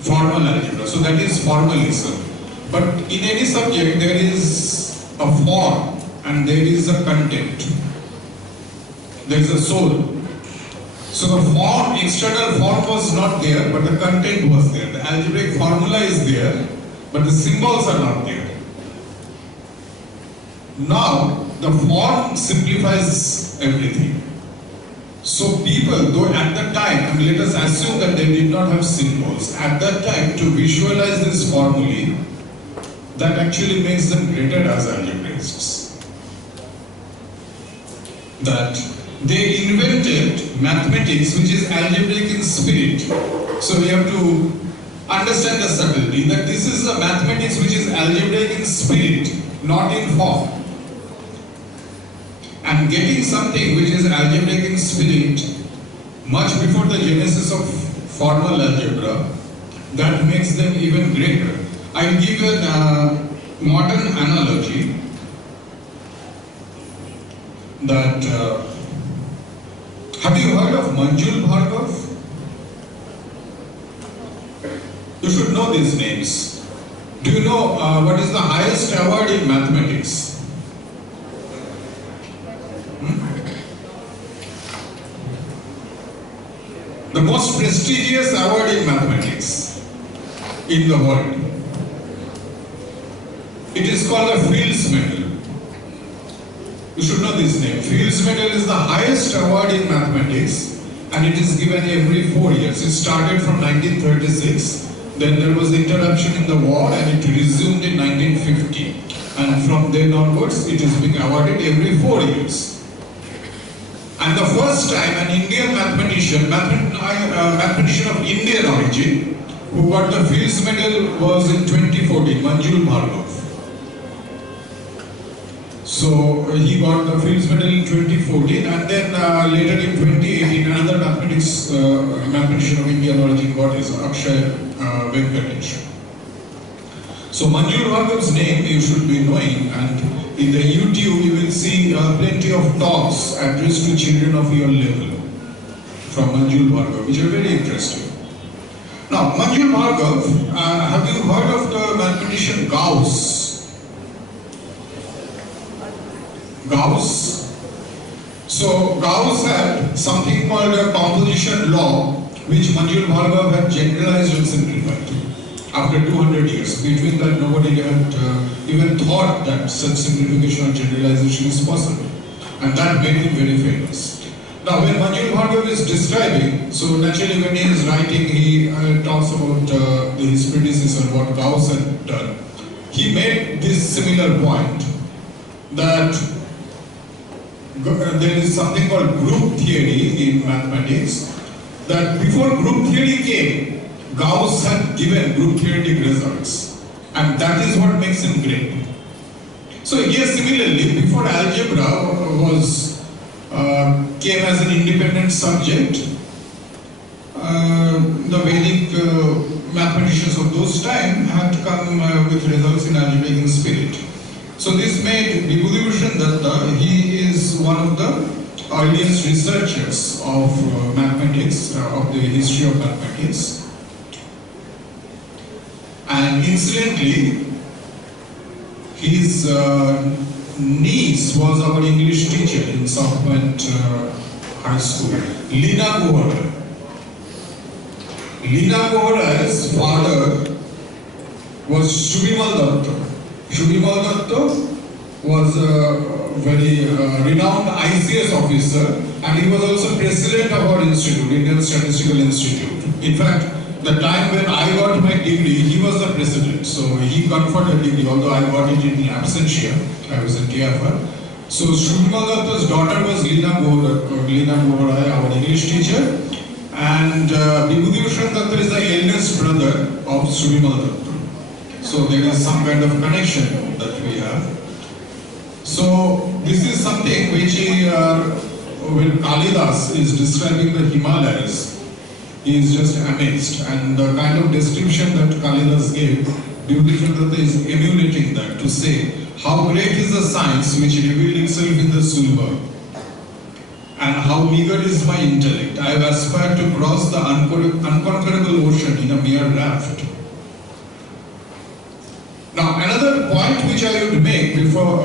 Formal algebra. So that is formalism. But in any subject there is a form and there is a content. There is a soul. So the form, external form was not there, but the content was there. The algebraic formula is there, but the symbols are not there. Now, the form simplifies everything. So people, though at that time, and let us assume that they did not have symbols, at that time to visualize this formulae, that actually makes them greater as algebraists. That they invented mathematics which is algebraic in spirit. So we have to understand the subtlety that this is a mathematics which is algebraic in spirit, not in form. And getting something which is algebraic in spirit much before the genesis of formal algebra, that makes them even greater. I'll give you a modern analogy that have you heard of Manjul Bhargav? You should know these names. Do you know what is the highest award in mathematics? The most prestigious award in mathematics in the world. It is called a Fields Medal. You should know this name. Fields Medal is the highest award in mathematics and it is given every 4 years. It started from 1936, then there was interruption in the war and it resumed in 1950. And from then onwards it is being awarded every 4 years. And the first time an Indian mathematician, mathematician of Indian origin, who got the Fields Medal was in 2014, Manjul Bhargav. So he got the Fields Medal in 2014 and then later in 2018 another mathematician of Indian origin got his Akshay Venkatesh. So Manjul Bhargav's name you should be knowing, and in the YouTube you will see plenty of talks addressed to children of your level from Manjul Bhargav, which are very interesting. Now Manjul Bhargav, have you heard of the mathematician Gauss? Gauss. So Gauss had something called a composition law, which Manjul Bhargav had generalized and simplified. After 200 years, between that nobody had even thought that such simplification or generalization is possible. And that made him very famous. Now when Manjul Bhargav is describing, so naturally when he is writing, he talks about his predecessor, what Gauss had done. He made this similar point, that there is something called group theory in mathematics, that before group theory came, Gauss had given group theoretic results, and that is what makes him great. So here similarly, before algebra came as an independent subject, the Vedic mathematicians of those time had to come with results in algebraic in spirit. So this made Vibhushan Dutta, he is one of the earliest researchers of mathematics, of the history of mathematics. And incidentally, his niece was our English teacher in South Point High School, Lina Gohara. Lina Gohara's father was Shubimal Dutta. Shubimal Dutta was a very renowned ICS officer, and he was also president of our institute, Indian Statistical Institute. In fact, the time when I got my degree, he was the president, so he conferred a degree, although I got it in absentia. I was in TIFR. So Shubimal Datta's daughter was Lina Gohara, our English teacher, and Vibhushan Datta is the eldest brother of Shubimal Datta. So there is some kind of connection that we have. So this is something which when Kalidas is describing the Himalayas, he is just amazed, and the kind of description that Kalidas gave, Beautiful Dutta is emulating that to say how great is the science which revealed itself in the Sulba, and how meager is my intellect. I have aspired to cross the unconquerable ocean in a mere raft. Now, another point which I would make before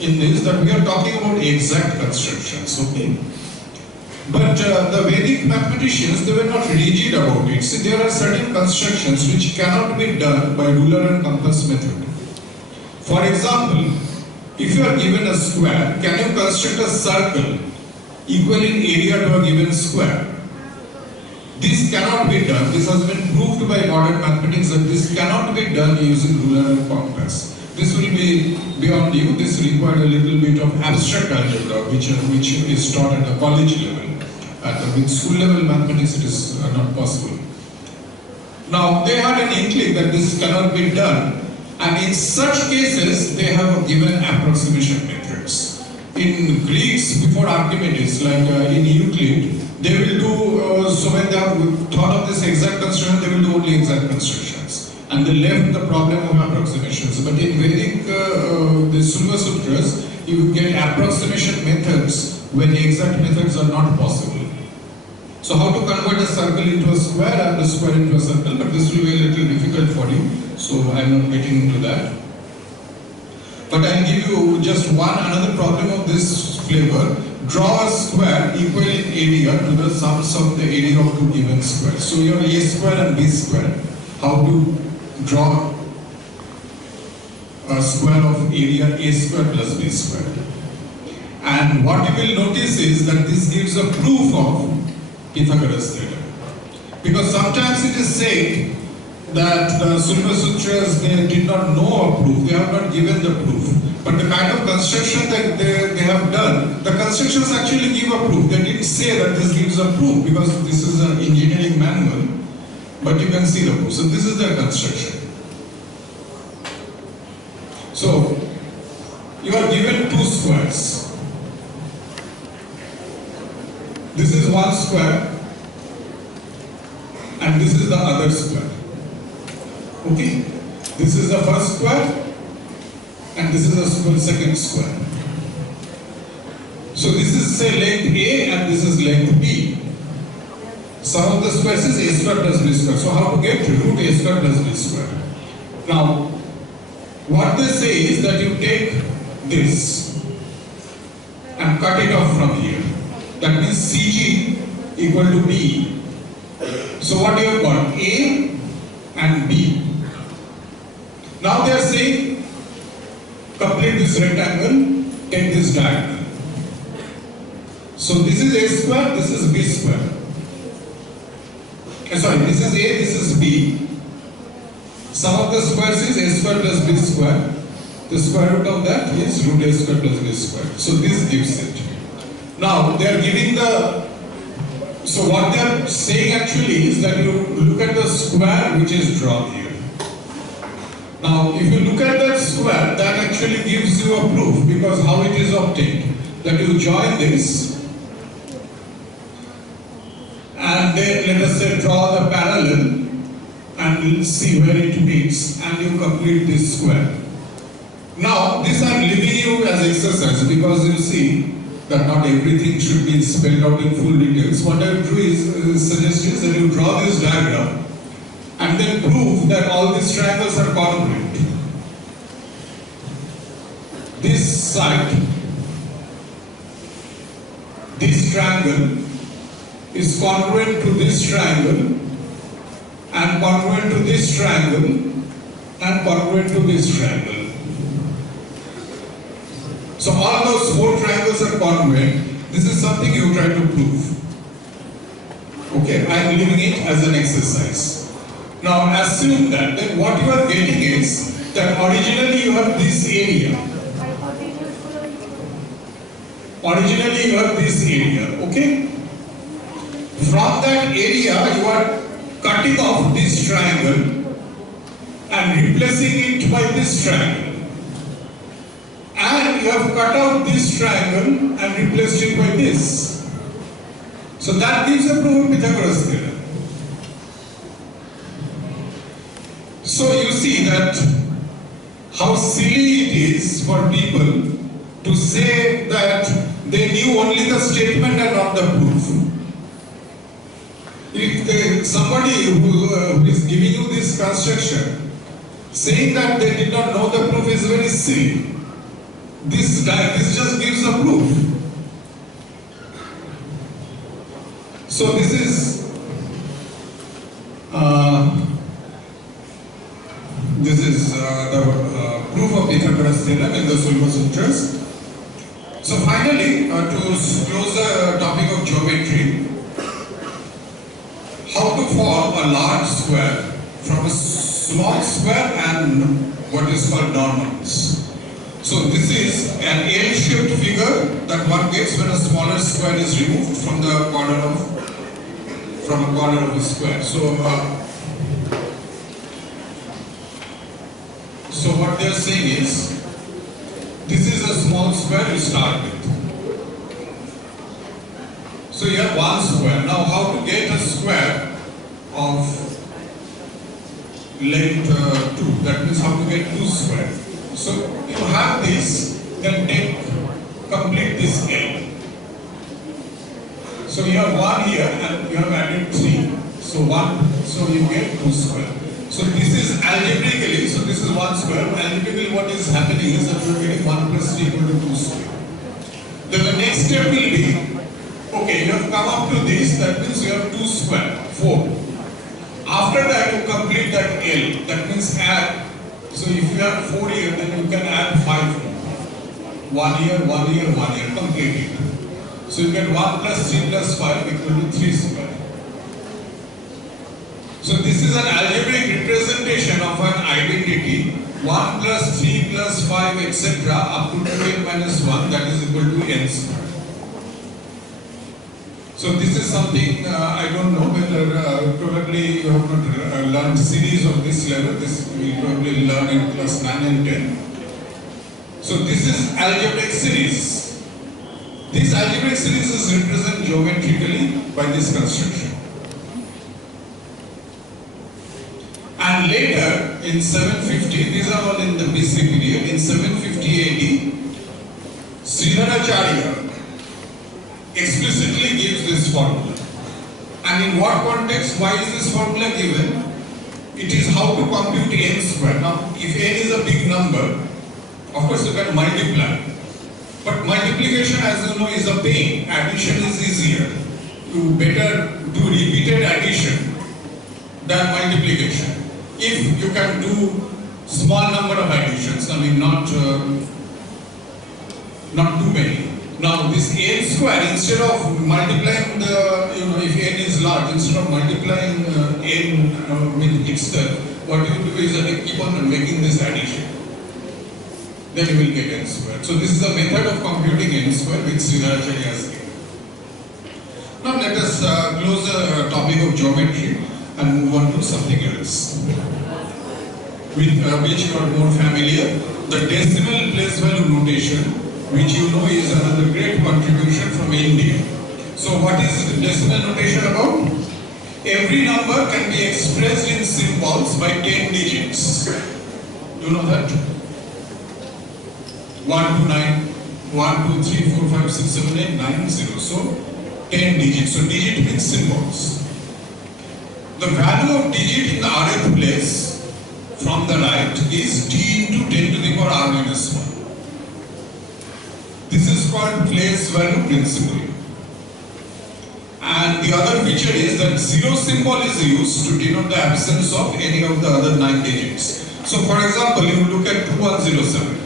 in this, that we are talking about exact constructions, okay? But the Vedic mathematicians, they were not rigid about it. See, there are certain constructions which cannot be done by ruler and compass method. For example, if you are given a square, can you construct a circle equal in area to a given square? This cannot be done. This has been proved by modern mathematics that this cannot be done using ruler and compass. This will be beyond you. This required a little bit of abstract algebra, which is taught at the college level. With school level mathematics, it is not possible. Now, they had an inkling that this cannot be done, and in such cases, they have given approximation methods. In Greeks, before Archimedes, like in Euclid, they will do, so when they have thought of this exact construction, they will do only exact constructions. And they left the problem of approximations. But in Vedic, the Sulbasutras, you get approximation methods when exact methods are not possible. So how to convert a circle into a square and a square into a circle, but this will be a little difficult for you, so I am not getting into that. But I will give you just another problem of this flavor. Draw a square equal in area to the sums of the area of two given squares. So you have a square and b square. How to draw a square of area a square plus b square. And what you will notice is that this gives a proof of Pythagoras Theorem. Because sometimes it is said that the Sulbasutras, they did not know a proof, they have not given the proof. But the kind of construction that they have done, the constructions actually give a proof. They didn't say that this gives a proof because this is an engineering manual, but you can see the proof. So this is their construction. So, you are given two squares. This is one square and this is the other square. Okay? This is the first square and this is the second square. So this is, say, length A and this is length B. Sum of the squares is A square plus B square. So how to get root A square plus B square? Now, what they say is that you take this and cut it off from here. That means CG equal to B. So what you have got? A and B. Now they are saying, complete this rectangle, take this diagonal. So this is A square, this is B square. Sorry, this is A, this is B. Sum of the squares is A square plus B square. The square root of that is root A square plus B square. So this gives it. Now they are giving so what they are saying actually is that you look at the square which is drawn here. Now if you look at that square, that actually gives you a proof, because how it is obtained. That you join this and then let us say draw the parallel and we'll see where it meets and you complete this square. Now this I am leaving you as exercise, because you see that not everything should be spelled out in full details. What I will do is suggest is that you draw this diagram and then prove that all these triangles are congruent. This side, this triangle is congruent to this triangle and congruent to this triangle and congruent to this triangle. So all those four triangles are congruent. This is something you try to prove. Okay, I am leaving it as an exercise. Now assume that then what you are getting is that originally you have this area. Originally you have this area, okay? From that area you are cutting off this triangle and replacing it by this triangle. And and you have cut out this triangle and replaced it by this. So that gives a proof of Pythagoras theorem. So you see that how silly it is for people to say that they knew only the statement and not the proof. If somebody who is giving you this construction, saying that they did not know the proof is very silly. This just gives the proof. So this is the proof of Pythagoras theorem in the Sulbasutras. So finally, to close the topic of geometry, how to form a large square from a small square and what is called gnomons. So this is an L-shaped figure that one gets when a smaller square is removed from the corner of a square. So what they are saying is, this is a small square you start with. So you have one square. Now how to get a square of length 2? That means how to get 2 square. So you have this, then complete this L. So you have 1 here and you have added 3. So you get 2 square. So this is algebraically, so this is 1 square. Algebraically what is happening is that you are getting 1 plus 3 equal to 2 square. Then the next step will be, okay, you have come up to this, that means you have 2 square, 4. After that you complete that L, that means add. So if you have 4 here, then you can add 5 more. 1 here, 1 here, 1 here, complete it. So you get 1 plus 3 plus 5 equal to 3 square. So this is an algebraic representation of an identity 1 plus 3 plus 5 etc. up to 2n minus 1, that is equal to n square. So this is something I don't know whether probably you have not learned series of this level. This we will probably learn in class 9 and 10. So this is algebraic series. This algebraic series is represented geometrically by this construction. And later in 750, these are all in the BC period, in 750 AD, Sridharacharya explicitly gives this formula. And in what context, why is this formula given? It is how to compute n square. Now, if n is a big number, of course you can multiply. But multiplication, as you know, is a pain. Addition is easier. You better do repeated addition than multiplication. If you can do small number of additions, I mean not too many. Now this n square, instead of multiplying the, if n is large, instead of multiplying n with itself, what you do is that you keep on making this addition. Then you will get n square. So this is the method of computing n square which Sridharacharya has given. Now let us close the topic of geometry and move on to something else, with which you are more familiar, the decimal place value notation, which you know is another great contribution from India. So what is decimal notation about? Every number can be expressed in symbols by 10 digits. You know that? 1 to 9, 1, 2, 3, 4, 5, 6, 7, 8, 9, 0. So 10 digits. So digit means symbols. The value of digit in the rth place from the right is t into 10 to the power r minus 1. This is called place value principle. And the other feature is that 0 symbol is used to denote the absence of any of the other 9 digits. So for example, you look at 2107.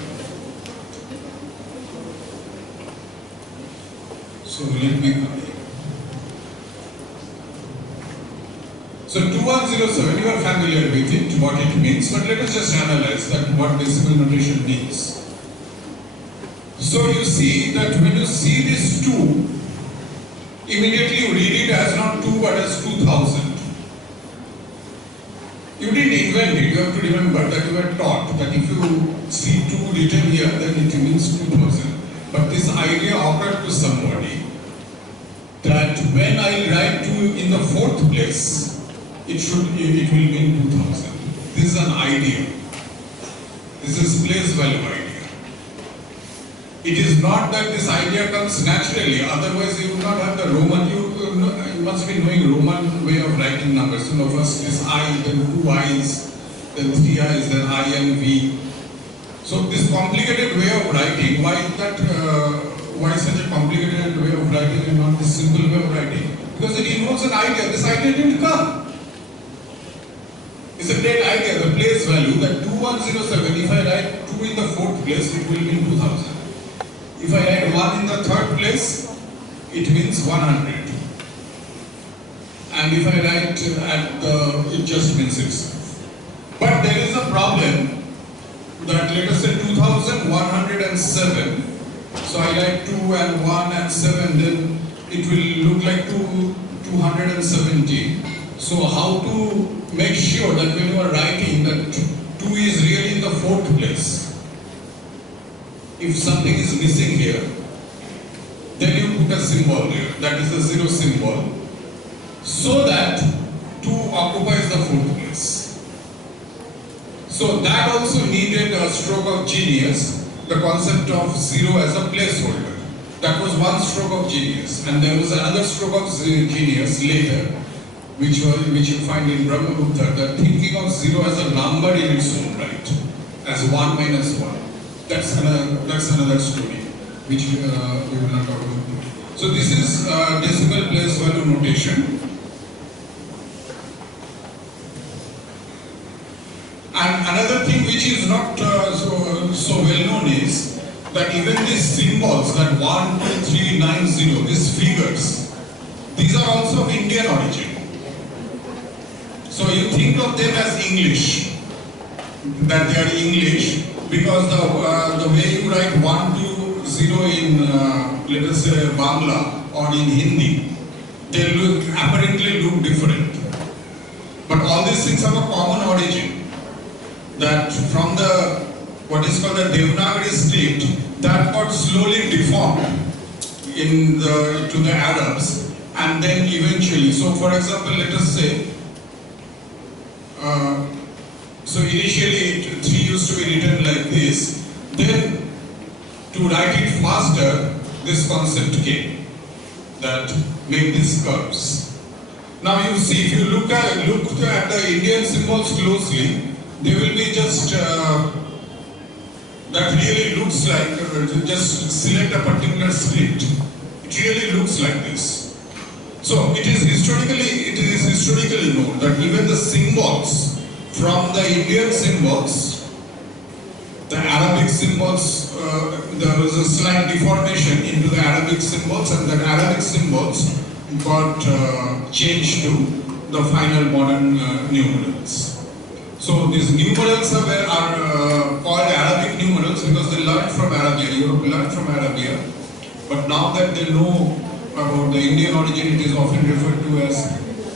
So let me come here. So 2107, you are familiar with it, what it means, but let us just analyze that what decimal notation means. So you see that when you see this 2, immediately you read it as not 2 but as 2000. You didn't invent it, you have to remember that you were taught that if you see 2 written here, then it means 2000. But this idea occurred to somebody that when I write 2 in the 4th place, it will mean 2000. This is an idea. This is place value idea. It is not that this idea comes naturally, otherwise you would not have the Roman, you must be knowing Roman way of writing numbers. You know, first is I, then 2 I's, then 3 I's, then I and V. So this complicated way of writing, why such a complicated way of writing and not this simple way of writing? Because it involves an idea. This idea didn't come. It's a great idea, the place value, that 2107, if I write 2 in the 4th place, it will mean 2000. If I write 1 in the 3rd place, it means 100. And if I write it just means 6. But there is a problem that let us say 2107. So I write 2 and 1 and 7, then it will look like 270. So how to make sure that when you are writing that 2 is really in the 4th place? If something is missing here, then you put a symbol there, that is a 0 symbol, so that 2 occupies the 4th place. So that also needed a stroke of genius, the concept of 0 as a placeholder. That was one stroke of genius, and there was another stroke of genius later, which you find in Brahmagupta, that thinking of 0 as a number in its own right, as 1 minus 1. That's another story, which we will not talk about. So this is decimal place value notation. And another thing which is not so well known is that even these symbols, that 1, 2, 3, 9, 0, these figures, these are also of Indian origin. So you think of them as English, that they are English, because the way you write 1, 2, 0 in let us say Bangla or in Hindi, they apparently look different. But all these things have a common origin. That from the what is called the Devanagari script, that got slowly deformed to the Arabs, and then eventually. So, for example, let us say. So initially 3 used to be written like this, then to write it faster, this concept came, that make these curves. Now you see, if you look at the Indian symbols closely, they will be just, that really looks like, just select a particular script, it really looks like this. So it is historically known that even the symbols, from the Indian symbols, the Arabic symbols, there was a slight deformation into the Arabic symbols, and the Arabic symbols got changed to the final modern numerals. So these numerals are called Arabic numerals because they learned from Arabia, Europe learned from Arabia, but now that they know about the Indian origin, it is often referred to as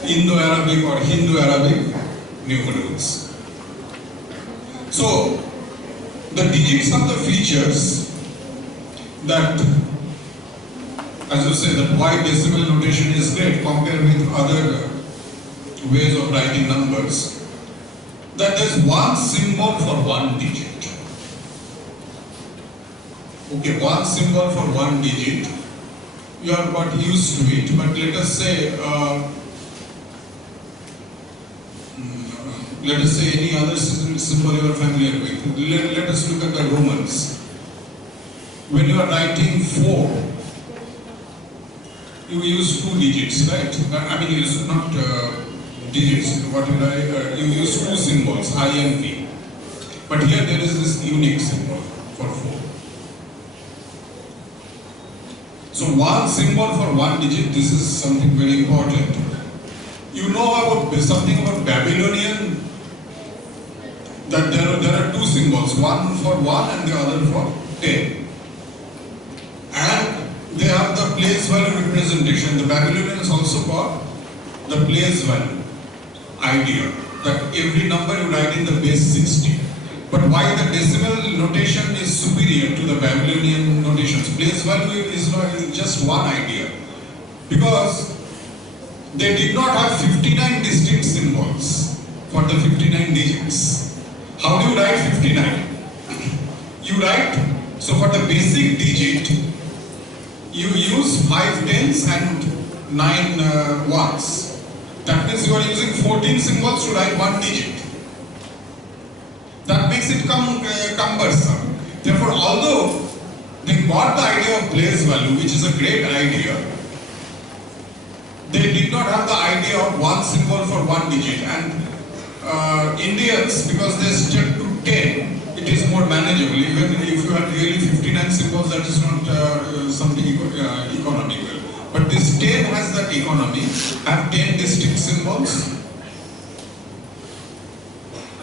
Indo-Arabic or Hindu-Arabic numerals. So, the digits are the features that, as you say, that why decimal notation is great compared with other ways of writing numbers, that there's one symbol for one digit. Okay, one symbol for one digit. You are got used to it, but let us say any other symbol you are familiar with. Let us look at the Romans. When you are writing 4, you use 2 digits, right? I mean, you use not digits. What you use 2 symbols, I and V. But here there is this unique symbol for 4. So one symbol for one digit. This is something very important. You know about something about Babylonian, that there are 2 symbols, one for 1 and the other for 10. And they have the place value representation. The Babylonians also got the place value idea, that every number you write in the base 60. But why the decimal notation is superior to the Babylonian notations? Place value is not just one idea. Because they did not have 59 distinct symbols for the 59 digits. How do you write 59? You write, so for the basic digit, you use 5 tens and 9 ones. That means you are using 14 symbols to write one digit. That makes it cumbersome. Therefore, although they got the idea of place value, which is a great idea, they did not have the idea of one symbol for one digit. And Indians, because they stuck to 10, it is more manageable. Even if you have really 59 symbols, that is not something economical. But this 10 has that economy, have 10 distinct symbols,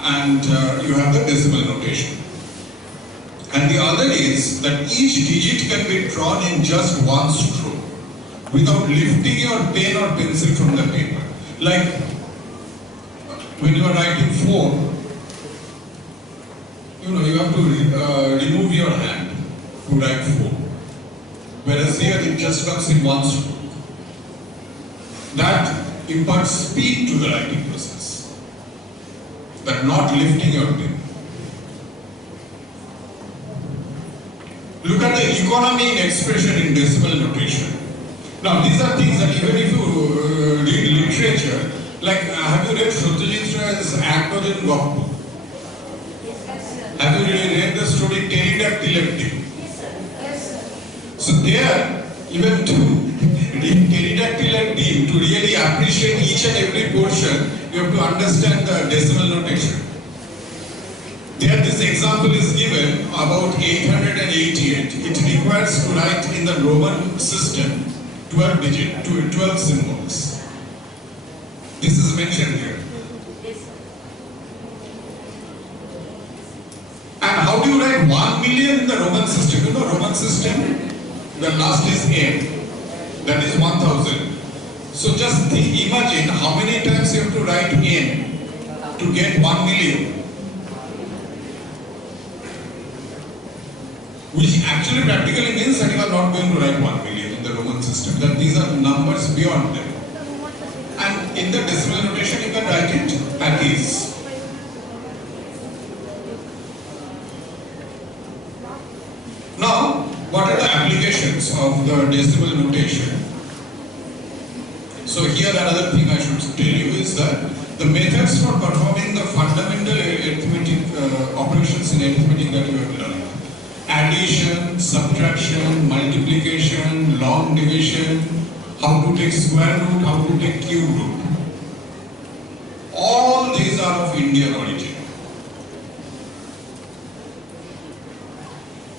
and you have the decimal notation. And the other is that each digit can be drawn in just one stroke, without lifting your pen or pencil from the paper. Like when you are writing 4, you have to remove your hand to write 4. Whereas here it just comes in one stroke. That imparts speed to the writing process, but not lifting your pen. Look at the economy in expression in decimal notation. Now these are things that even if you read literature, like have you read Satyajit's Akbar in Gopal? Have you really read the story Pterodactyl? Yes, sir. Yes, sir. So there, even to read Pterodactyl deep, to really appreciate each and every portion, you have to understand the decimal notation. There this example is given about 888. It requires to write in the Roman system 12 symbols. This is mentioned here. Yes, sir. And how do you write 1 million in the Roman system? You know, Roman system, the last is n, that is 1000. So just imagine how many times you have to write n to get 1 million. Which actually practically means that you are not going to write 1 million in the Roman system, that these are numbers beyond them. And in the decimal notation you can write it at ease. Now, what are the applications of the decimal notation? So here another thing I should tell you is that the methods for performing the fundamental arithmetic operations in arithmetic that you have learned. Addition, subtraction, multiplication, long division, how to take square root, how to take cube root. All these are of Indian origin.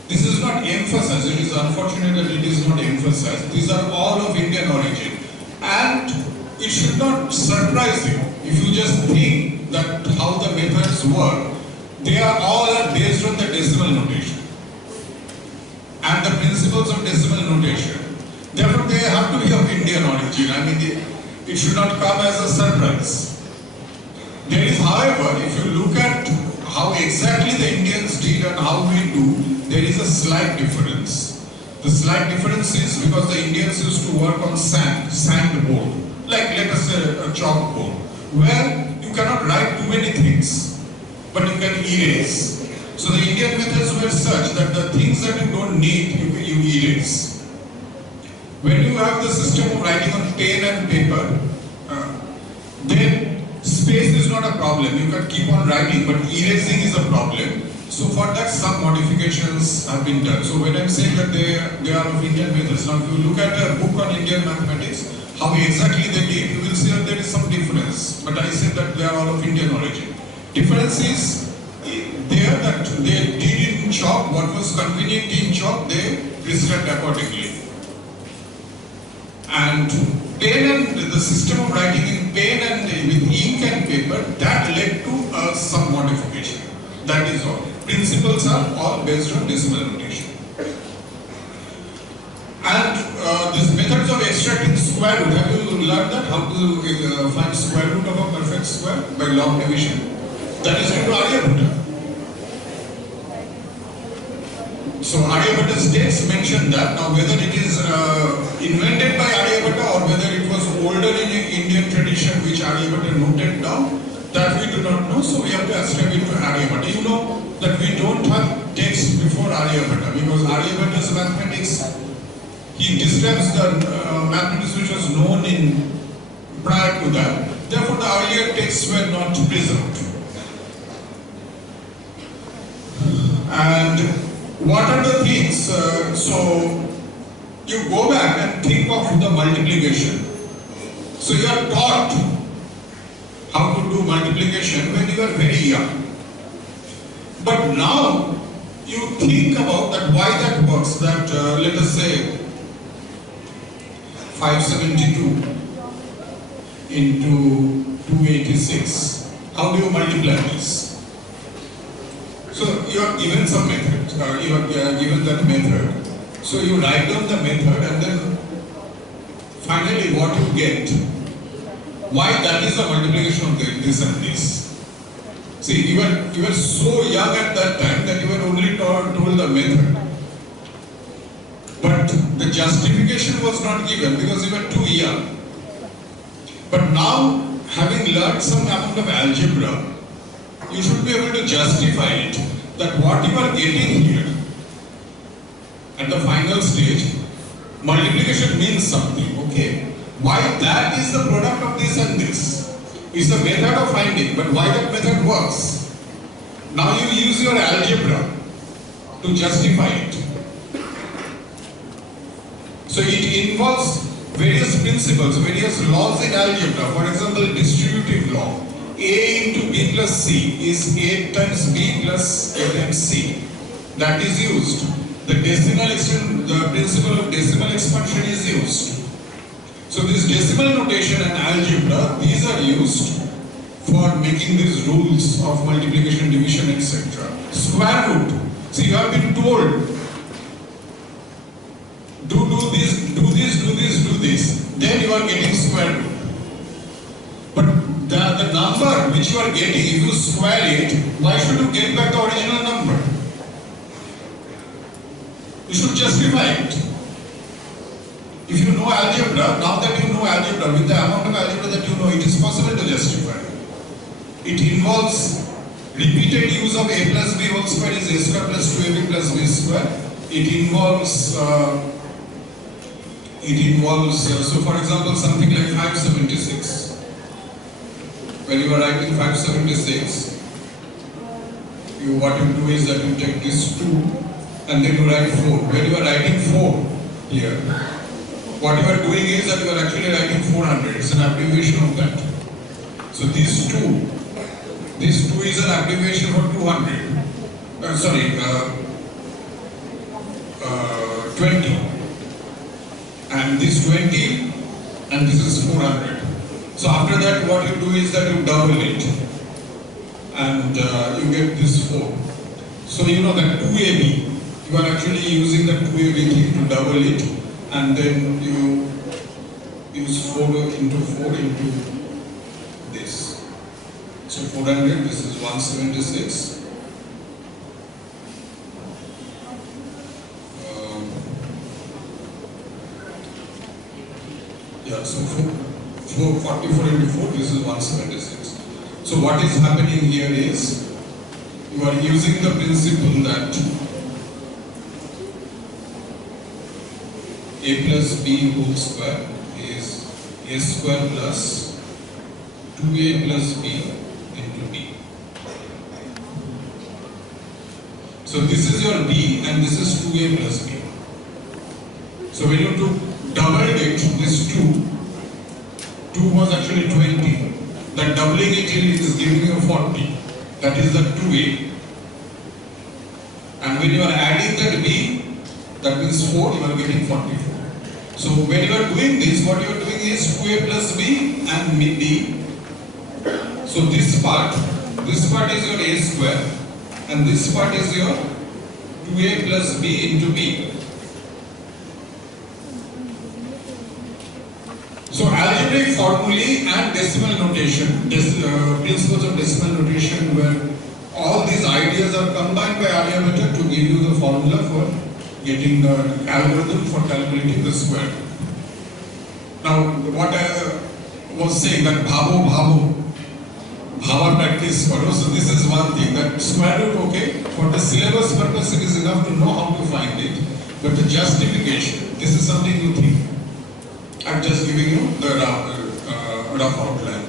This is not emphasized, it is unfortunate that it is not emphasized. These are all of Indian origin. And it should not surprise you if you just think that how the methods work, they are all based on the decimal notation and the principles of decimal notation. Therefore, they have to be of Indian origin. I mean, it should not come as a surprise. There is, however, if you look at how exactly the Indians did and how we do, there is a slight difference. The slight difference is because the Indians used to work on sand board, like let us say a chalkboard, where you cannot write too many things, but you can erase. So the Indian methods were such that the things that you don't need, you erase. When you have the system of writing on pen and paper, then space is not a problem. You can keep on writing, but erasing is a problem. So for that, some modifications have been done. So when I'm saying that they are of Indian methods, now if you look at a book on Indian mathematics, how exactly they did, you will see that there is some difference. But I said that they are all of Indian origin. Difference is there that they did in chalk what was convenient in chalk, they prescribed accordingly. And pen and the system of writing in pen and with ink and paper, that led to some modification. That is all. Principles are all based on decimal notation. And these methods of extracting square root, have you learned that? How to find square root of a perfect square? By log division. That is due to Aryabhata. So Aryabhata's text mentioned that. Now whether it is invented by Aryabhata or whether it was older in Indian tradition which Aryabhata noted down, that we do not know, so we have to ascribe it to Aryabhata. You know that we don't have text before Aryabhata because Aryabhata's mathematics, he describes the mathematics which was known in prior to that. Therefore, the earlier texts were not preserved. And what are the things? So you go back and think of the multiplication. So you are taught how to do multiplication when you are very young. But now you think about that why that works. That let us say 572 into 286. How do you multiply this? So you are given some method, you are given that method. So you write down the method and then finally what you get. Why that is the multiplication of this and this. See, you were so young at that time that you were only told the method. But the justification was not given because you were too young. But now, having learned some amount of algebra, you should be able to justify it, that what you are getting here at the final stage, multiplication means something, okay? Why that is the product of this and this? It's a method of finding, but why that method works? Now you use your algebra to justify it. So it involves various principles, various laws in algebra. For example, distributive law. A into B plus C is A times B plus A times C. That is used. The principle of decimal expansion is used. So this decimal notation and algebra, these are used for making these rules of multiplication, division, etc. Square root. See, you have been told, do this, do this, do this, do this. Then you are getting square root. But the number which you are getting, if you square it, why should you get back the original number? You should justify it. If you know algebra, now that you know algebra, with the amount of algebra that you know, it is possible to justify. It involves repeated use of a plus b whole square is a square plus 2ab plus b square. It involves, so for example, something like 576. When you are writing 576, what you do is that you take this 2 and then you write 4. When you are writing 4 here, what you are doing is that you are actually writing 400. It's an abbreviation of that. So this 2 is an abbreviation for 200. 20. And this 20 and this is 400. So after that what you do is that you double it and you get this 4. So you know that 2AB, you are actually using the 2AB thing to double it and then you use 4 into 4 into this. So 400, this is 176. Yeah, so 44 into 4, this is 176. So what is happening here is, you are using the principle that a plus b whole square is a square plus 2a plus b into b. So this is your b and this is 2a plus b. So when you do double it, this 2 was actually 20. That doubling it is giving you 40. That is the 2a. And when you are adding that b, that means 4, you are getting 44. So when you are doing this, what you are doing is 2a plus b and b. So this part is your a square and this part is your 2a plus b into b. So algebraic formulae and decimal notation, principles of decimal notation were all these ideas are combined by Aryabhata to give you the formula for getting the algorithm for calculating the square. Now, what I was saying, that Bhava practice karo. So this is one thing, that square root, okay, for the syllabus purpose it is enough to know how to find it, but the justification, this is something you think. I'm just giving you the rough outline.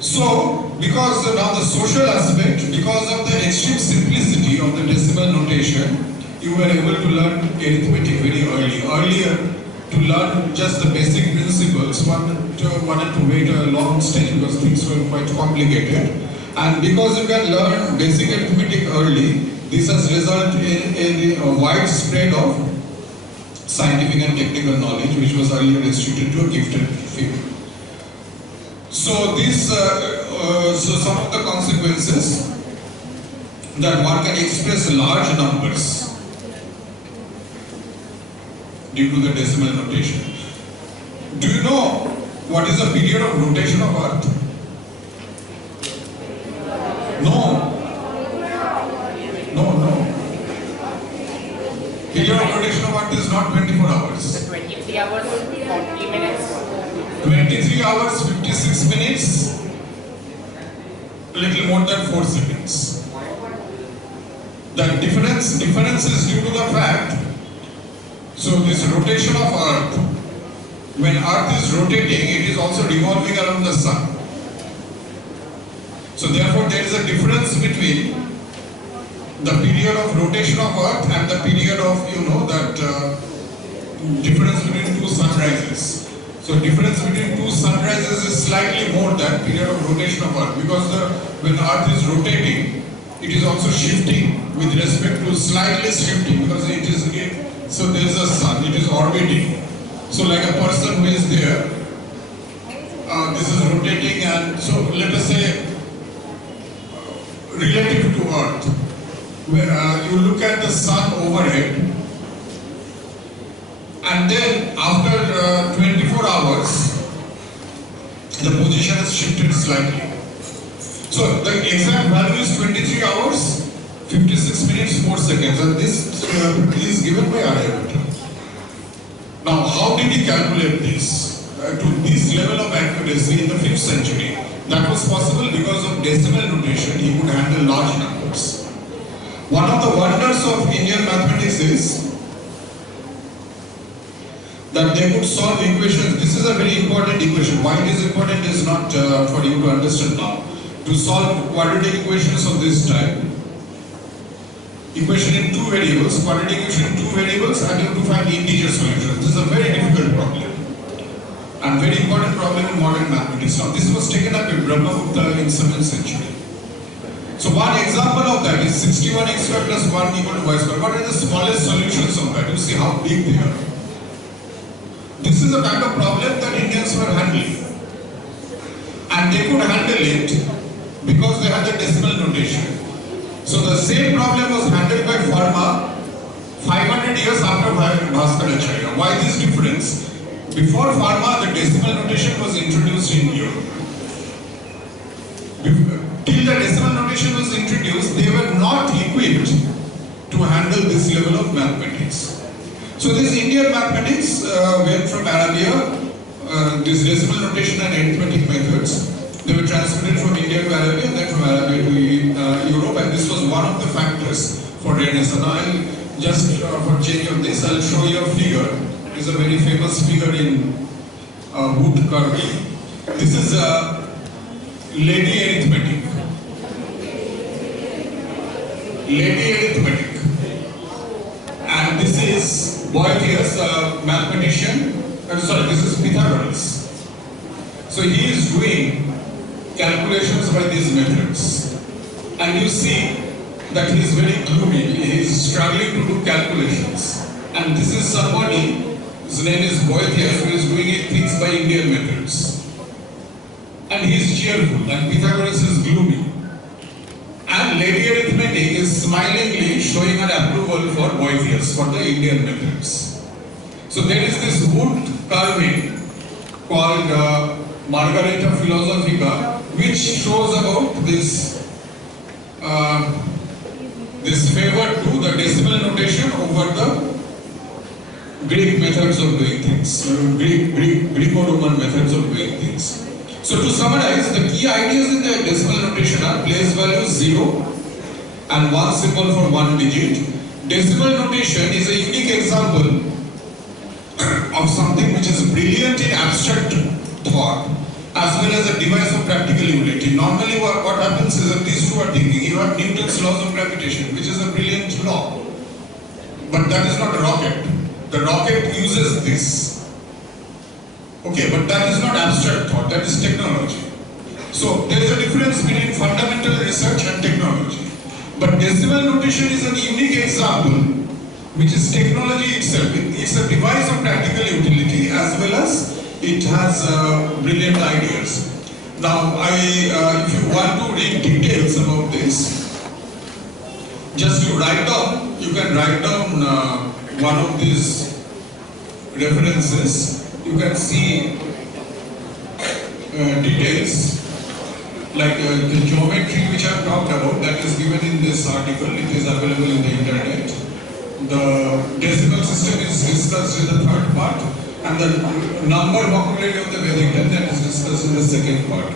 So, because now the social aspect, because of the extreme simplicity of the decimal notation, you were able to learn arithmetic very early. Earlier, to learn just the basic principles, one wanted to wait a long stage because things were quite complicated. And because you can learn basic arithmetic early, this has resulted in a wide spread of scientific and technical knowledge, which was earlier restricted to a gifted few. So this, so some of the consequences, that one can express large numbers due to the decimal notation. Do you know what is the period of rotation of Earth? No. Period of rotation of Earth is not 24 hours. 23 hours, 40 minutes. 23 hours, 56 minutes, a little more than 4 seconds. The difference is due to the fact, so this rotation of Earth, when Earth is rotating, it is also revolving around the Sun. So therefore there is a difference between the period of rotation of Earth and the period of, difference between two sunrises. So difference between two sunrises is slightly more than period of rotation of Earth, because when Earth is rotating, it is also shifting with respect to slightly shifting, because so there is a sun, it is orbiting. So like a person who is there, this is rotating, and so let us say relative to Earth, where you look at the sun overhead, and then after 24 hours, the position has shifted slightly. So the exact value is 23 hours, 56 minutes, 4 seconds, and this is given by Aryabhata. Now, how did he calculate this to this level of accuracy in the 5th century? That was possible because of decimal notation. He could handle large numbers. One of the wonders of Indian mathematics is that they could solve equations. This is a very important equation. Why it is important is not for you to understand now. To solve quadratic equations of this type, equation in 2 variables, quadratic equation in 2 variables, and you have to find integer solutions. This is a very difficult problem and very important problem in modern mathematics. Now this was taken up in Brahmagupta in 7th century. So one example of that is 61x squared plus 1 equal to y squared. What are the smallest solutions of that? You see how big they are. This is a kind of problem that Indians were handling, and they could handle it because they had the decimal notation. So the same problem was handled by Farma 500 years after Bhaskaracharya. Why this difference? Before Farma, the decimal notation was introduced in Europe. Till the decimal notation was introduced, they were not equipped to handle this level of mathematics. So this Indian mathematics went from Arabia, this decimal notation and arithmetic methods. They were transmitted from India to Arabia, and then from Arabia to Europe, and this was one of the factors for Renaissance. Now I'll just, for change of this, I'll show you a figure. It is a very famous figure in wood carving. This is lady arithmetic. Lady arithmetic. And this is Boethius, a mathematician. This is Pythagoras. So he is doing calculations by these methods, and you see that he is very gloomy. He is struggling to do calculations, and this is somebody, his name is Boethius, who is doing things by Indian methods, and he is cheerful, and Pythagoras is gloomy, and lady arithmetic is smilingly showing an approval for Boethius, for the Indian methods. So there is this wood carving called Margarita Philosophy, which shows about this this favor to the decimal notation over the Greek methods of doing things, Greco-Roman methods of doing things. So to summarize, the key ideas in the decimal notation are place value 0 and one symbol for one digit. Decimal notation is a unique example of something which is brilliant in abstract thought as well as a device of practical utility. Normally what happens is that these two are thinking. You have Newton's laws of gravitation, which is a brilliant law. But that is not a rocket. The rocket uses this. Okay, but that is not abstract thought, that is technology. So there is a difference between fundamental research and technology. But decimal notation is a unique example, which is technology itself. It's a device of practical utility as well as it has brilliant ideas. Now, if you want to read details about this, just you write down, you can write down one of these references. You can see details like the geometry which I have talked about, that is given in this article. It is available in the internet. The decimal system is discussed in the third part, and the number vocabulary of the Vedic time, that is discussed in the second part.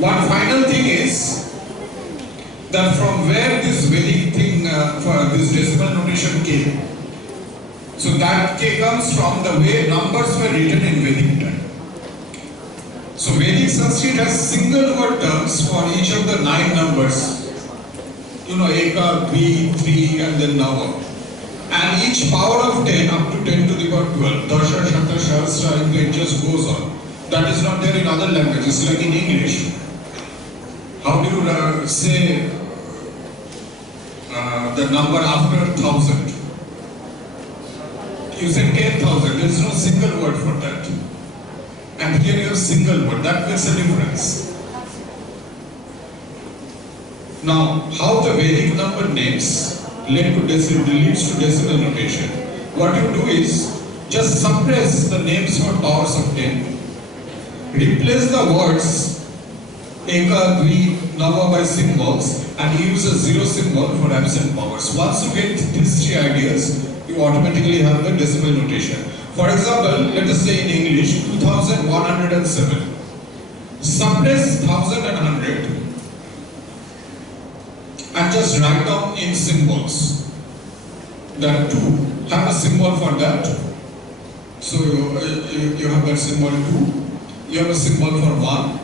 One final thing is that from where this Vedic thing for this decimal notation came. So that comes from the way numbers were written in Vedic time. So Vedic Sanskrit has single word terms for each of the 9 numbers. You know, Eka, Dvi, Tri and then Nava. And each power of 10 up to 10 to the power 12. Dasha, Shata, Shastra, it just goes on. That is not there in other languages, like in English. How do you say the number after 1000? You say 10,000, there is no single word for that. And here you have single word, that makes a difference. Now, how the Vedic number names leads to decimal notation. What you do is, just suppress the names for powers of 10. Replace the words Eka, Dvi, Nava by symbols and use a 0 symbol for absent powers. Once you get these 3 ideas, you automatically have the decimal notation. For example, let us say in English, 2107. Suppress 1000 and 100 and just write down in symbols. There are 2. Have a symbol for that. So you have that symbol 2. You have a symbol for 1.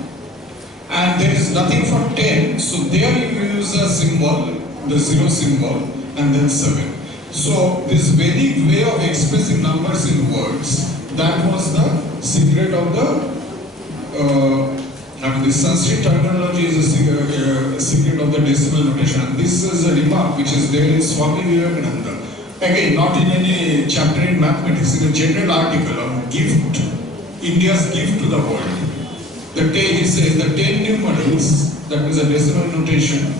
And there is nothing for 10. So there you use a symbol, the 0 symbol, and then 7. So this Vedic way of expressing numbers in words, that was the secret of the Sanskrit terminology is a secret of the decimal notation. And this is a remark which is there in Swami Vivekananda. Again, not in any chapter in mathematics, in a general article on gift, India's gift to the world. He says the 10 numerals, that is a decimal notation,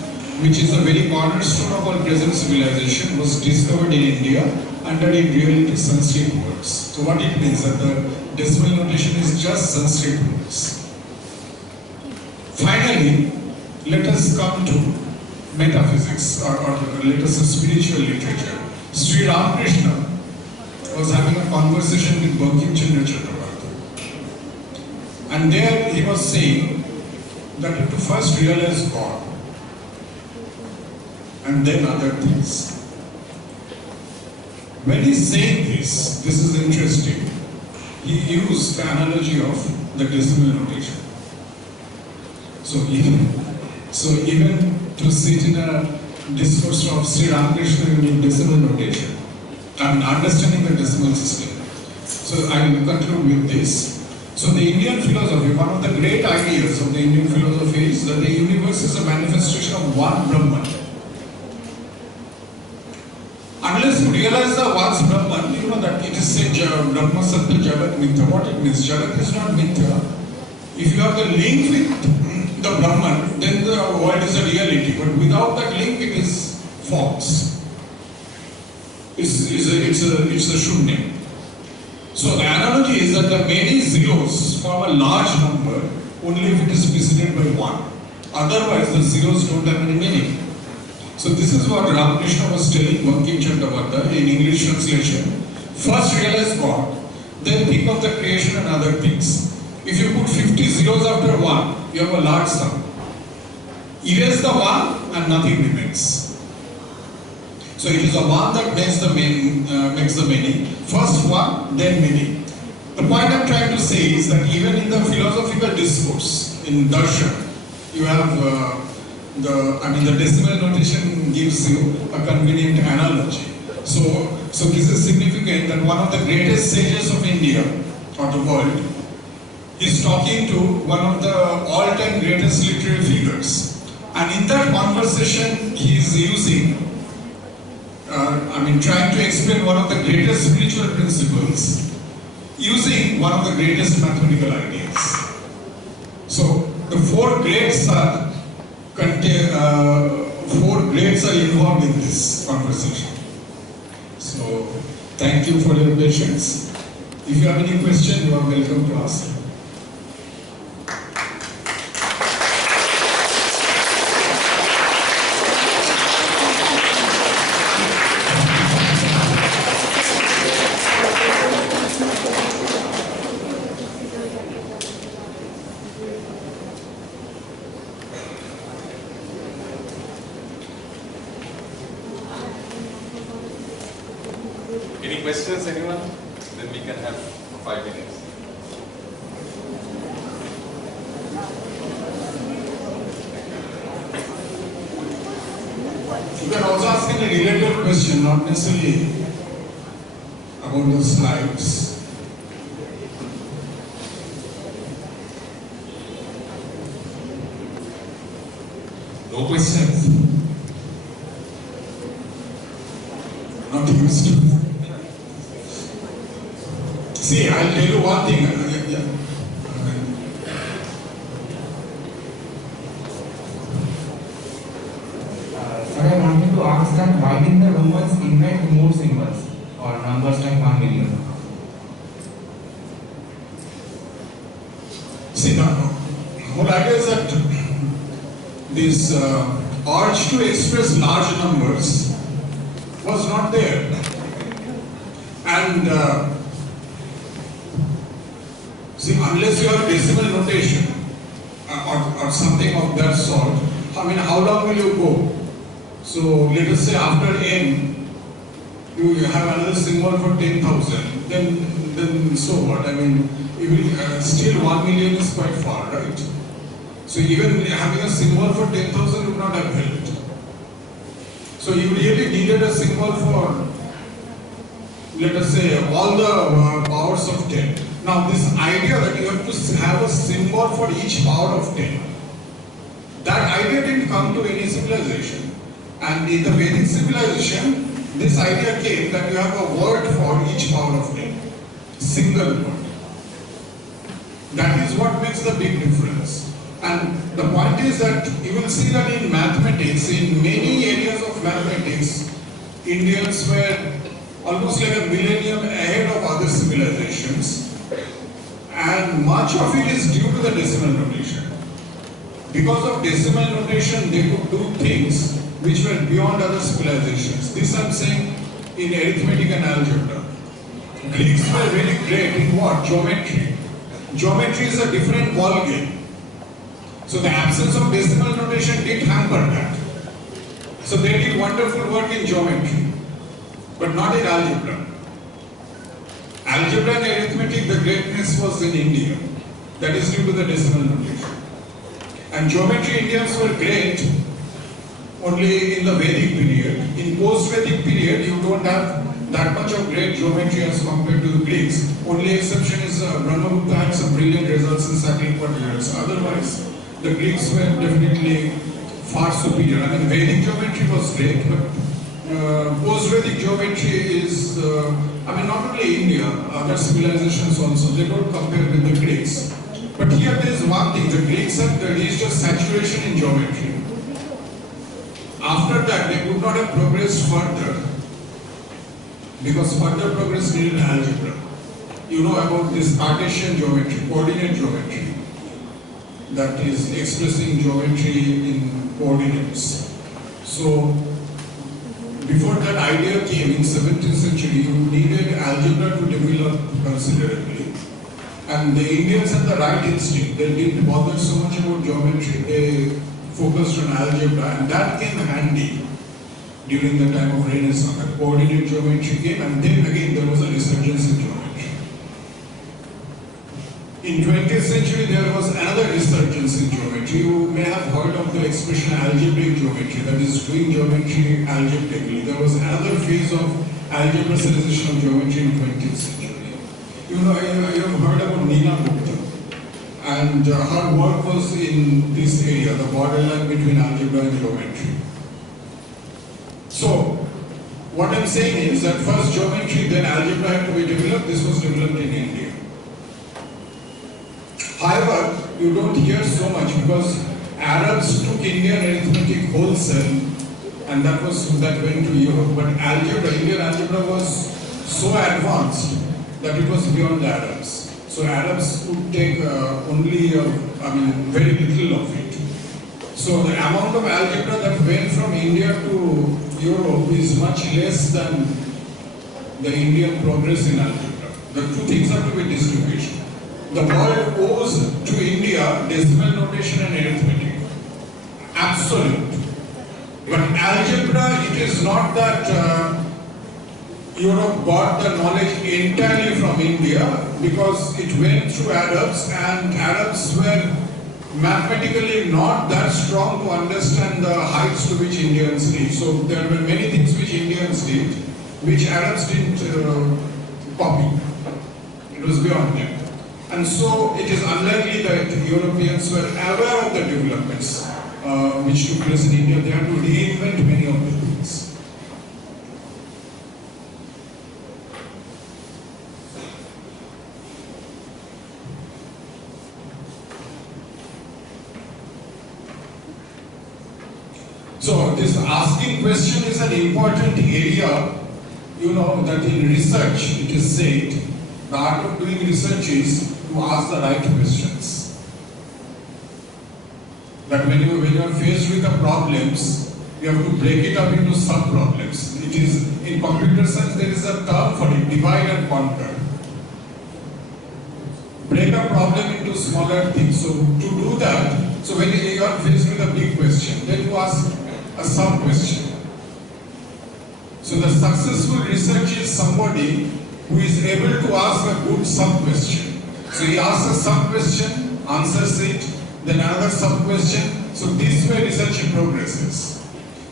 which is a very cornerstone of our present civilization, was discovered in India under in reality Sanskrit words. So what it means that the decimal notation is just Sanskrit words. Finally, let us come to metaphysics or let us say spiritual literature. Sri Ramakrishna was having a conversation with Bankim Chandra Chakravarti. And there he was saying that you have to first realize God, and then other things. When he's saying this is interesting. He used the analogy of the decimal notation. So even to sit in a discourse of Sri Ramakrishna, you need decimal notation and understanding the decimal system. So I will conclude with this. So the Indian philosophy, one of the great ideas of the Indian philosophy is that the universe is a manifestation of one Brahman. Unless you realize the one's Brahman, you know that it is said Brahma Satya Jagat Mithya. What it means? Jagat is not Mithya. If you have the link with the Brahman, then the world is a reality. But without that link, it is false. It's a shunya. So the analogy is that the many zeros form a large number only if it is preceded by 1. Otherwise, the zeros don't have any meaning. So this is what Ramakrishna was telling Bankim Chattopadhyay in English translation. First realize God, then think of the creation and other things. If you put 50 zeros after 1, you have a large sum. Erase the 1 and nothing remains. So it is the 1 that makes the many. First 1, then many. The point I am trying to say is that even in the philosophical discourse, in darshan, you have the decimal notation gives you a convenient analogy. So this is significant that one of the greatest sages of India or the world is talking to one of the all-time greatest literary figures. And in that conversation, he is using, trying to explain one of the greatest spiritual principles using one of the greatest mathematical ideas. So the four grades are involved in this conversation. So thank you for your patience. If you have any question, you are welcome to ask. Any questions, anyone? Then we can have 5 minutes. You can also ask a related question, not necessarily about the slides. No questions? Not used to. See, I'll tell you one thing. Sir, I wanted to ask that why did the Romans invent more symbols or numbers like 1 million? See, the whole idea is that this urge to express large numbers was not there. And see, unless you have decimal notation or something of that sort, how long will you go? So let us say after n, you have another symbol for 10,000. Then so what? Still 1 million is quite far, right? So even having a symbol for 10,000 would not have helped. So you really needed a symbol for, let us say, all the powers of 10. Now this idea that you have to have a symbol for each power of 10, that idea didn't come to any civilization. And in the Vedic civilization, this idea came that you have a word for each power of 10. Single word. That is what makes the big difference. And the point is that you will see that in mathematics, in many areas of mathematics, Indians were almost like a millennium ahead of other civilizations. And much of it is due to the decimal notation. Because of decimal notation, they could do things which were beyond other civilizations. This I am saying in arithmetic and algebra. Greeks were very great in what? Geometry. Geometry is a different ball game. So the absence of decimal notation did hamper that. So they did wonderful work in geometry, but not in algebra. Algebra and arithmetic, the greatness was in India. That is due to the decimal notation. And geometry, Indians were great only in the Vedic period. In post-Vedic period, you don't have that much of great geometry as compared to the Greeks. Only exception is Brahmagupta had some brilliant results in cyclic quadrilaterals. Otherwise, the Greeks were definitely far superior. Vedic geometry was great, but post-Vedic geometry is, not only India, other civilizations also, they don't compare with the Greeks. But here there is one thing, the Greeks had reached a saturation in geometry. After that, they could not have progressed further, because further progress needed algebra. You know about this Cartesian geometry, coordinate geometry. that is expressing geometry in coordinates. So before that idea came in 17th century, you needed algebra to develop considerably. And the Indians had the right instinct. They didn't bother so much about geometry. They focused on algebra, and that came handy during the time of Renaissance. And coordinate geometry came, and then again there was a resurgence in geometry. In 20th century, there was another resurgence in geometry. You may have heard of the expression algebraic geometry, that is doing geometry algebraically. There was another phase of algebraicization of geometry in 20th century. You know, you have heard about Nina Gupta, and her work was in this area, the borderline between algebra and geometry. So, what I'm saying is that first geometry, then algebra had to be developed. This was developed in India. However, you don't hear so much because Arabs took Indian arithmetic wholesale, and that went to Europe. But algebra, Indian algebra was so advanced that it was beyond the Arabs. So Arabs could take very little of it. So the amount of algebra that went from India to Europe is much less than the Indian progress in algebra. The two things have to be distribution. The world owes to India decimal notation and arithmetic. Absolute. But algebra, it is not that Europe got the knowledge entirely from India, because it went through Arabs, and Arabs were mathematically not that strong to understand the heights to which Indians reached. So there were many things which Indians did, which Arabs didn't copy. It was beyond them. And so it is unlikely that Europeans were aware of the developments which took place in India. They had to reinvent many of the things. So this asking question is an important area, you know, that in research it is said, the art of doing research is to ask the right questions. That when you are faced with the problems, you have to break it up into sub-problems. It is, in computer science there is a term for it, divide and conquer. Break a problem into smaller things. So to do that, so when you are faced with a big question, then you ask a sub-question. So the successful researcher is somebody who is able to ask a good sub-question. So he asks a sub-question, answers it, then another sub-question. So this way research progresses.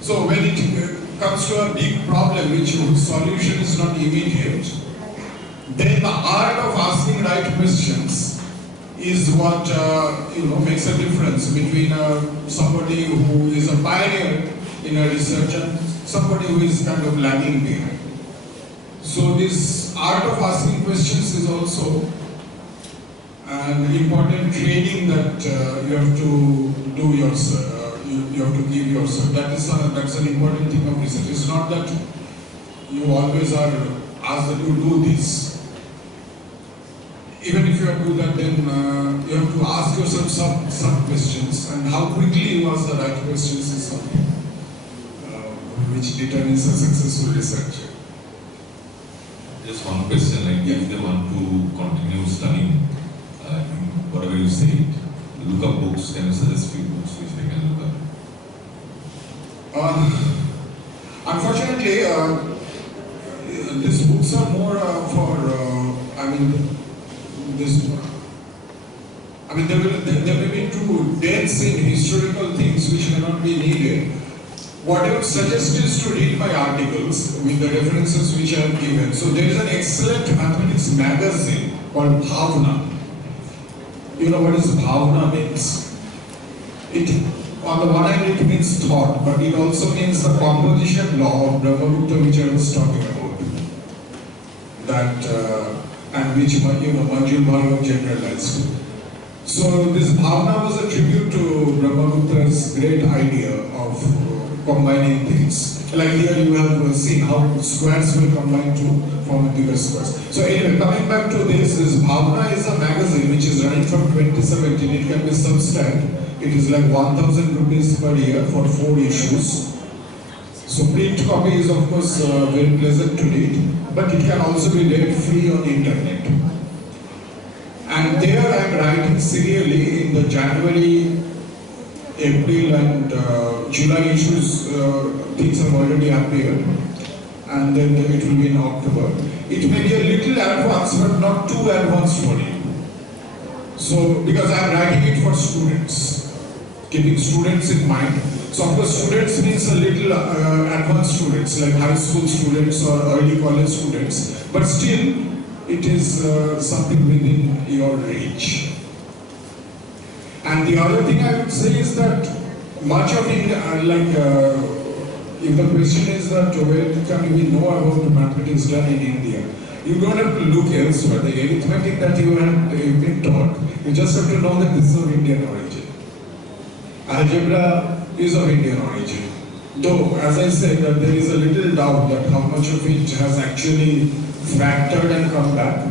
So when it comes to a big problem whose solution is not immediate, then the art of asking right questions is what makes a difference between somebody who is a pioneer in a research and somebody who is kind of lagging behind. So this art of asking questions is also an important training that you have to do yourself. You have to give yourself. That's an important thing of research. It's not that you always are asked to do this. Even if you have to do that, then you have to ask yourself some questions, and how quickly you ask the right questions is something which determines a successful researcher. Just one question, like if they want to continue studying whatever you say, look up books. Can you suggest few books which they can look up? Unfortunately, these books are more there may be too dense in historical things which may not be needed. What I would suggest is to read my articles with the references which I have given. So there is an excellent mathematics magazine called Bhavna. You know what is Bhavna means? On the one hand it means thought, but it also means the composition law of Brahmagupta which I was talking about. And which Manjul Bhargava generalized. So this Bhavna was a tribute to Brahmagupta's great idea of combining things. Like here you have seen how squares will combine to form a bigger squares. So anyway, coming back to this Bhavna is a magazine which is running from 20 2017, it can be subscribed. It is like 1000 rupees per year for 4 issues. So print copy is of course very pleasant to read, but it can also be read free on the internet. And there I am writing serially in the January, April and July issues, things have already appeared, and then it will be in October. It may be a little advanced, but not too advanced for you. So, because I am writing it for students, keeping students in mind. So of course students means a little advanced students, like high school students or early college students, but still it is something within your reach. And the other thing I would say is that much of it, if the question is that where can we know about mathematics done in India, you don't have to look elsewhere. The arithmetic that you have been taught, you just have to know that this is of Indian origin. Algebra is of Indian origin. Though, as I said, that there is a little doubt that how much of it has actually fractured and come back.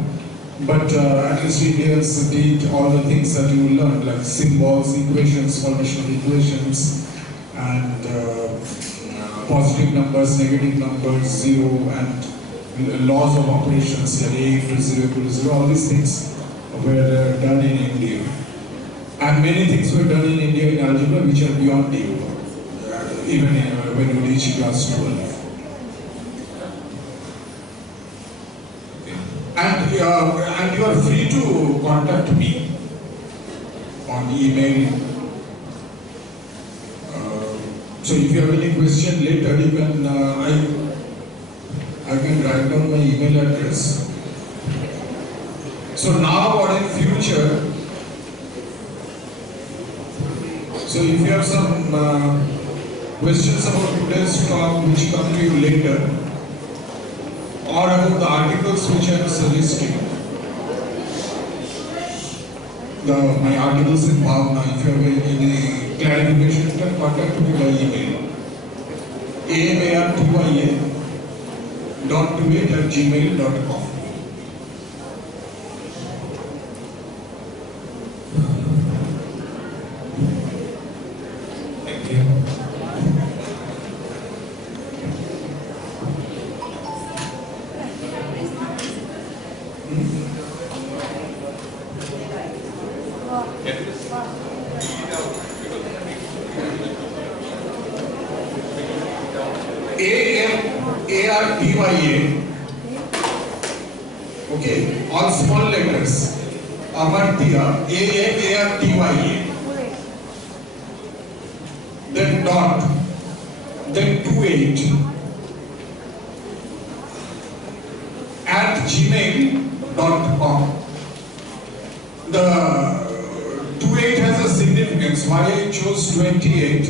But at least Indians did all the things that you learn, like symbols, equations, formation of equations, and positive numbers, negative numbers, zero, and laws of operations, like A equals 0 equals 0, all these things were done in India. And many things were done in India in algebra which are beyond you, even when you reach class 12. And you are free to contact me on email. So if you have any question later, you can I can write down my email address. So now or in future, so if you have some questions about today's talk which come to you later, or about the articles which I am suggesting, my articles in Bhavna, if you have any clarification, you can contact me by email. amartya.28@gmail.com. Thank you. Amartya, okay, all small letters. Amartya, Amartya. Then dot, then 28 at gmail.com. The 28 has a significance. Why I chose 28?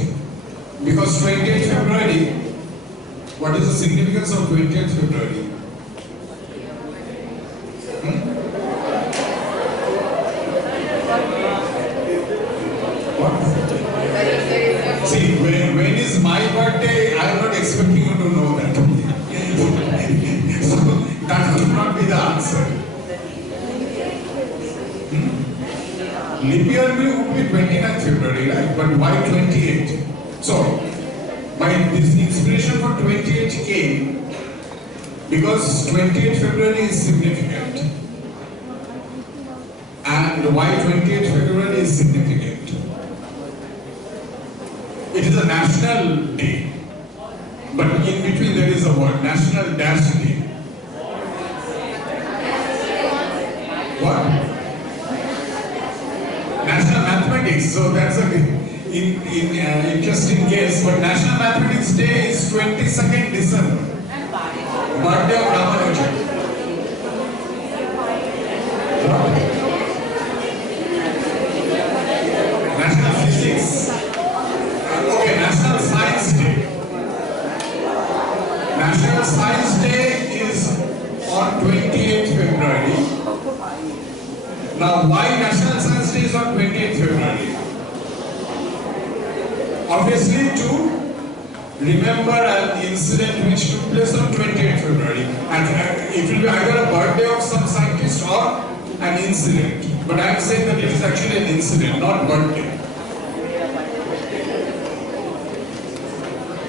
Because 28th February, what is the significance of 20th February? What? See, when is my birthday, I am not expecting you to know that. So, that could not be the answer. Leap year would be 29th February, right? But why 28? So, this inspiration for 28 came because 28th February is significant. And why 28th February is significant? It is a national day, but in between there is a word, National Dash Day. What? National Mathematics, so that's a interesting guess, but National Mathematics Day is 22nd December. Birthday of Ramanujan. National Physics. Okay, National Science Day. National Science Day is on 28th February. Now, why National Science Day is on 28th February? Obviously, to remember an incident which took place on 28th February. And it will be either a birthday of some scientist or an incident. But I am saying that it is actually an incident, not birthday.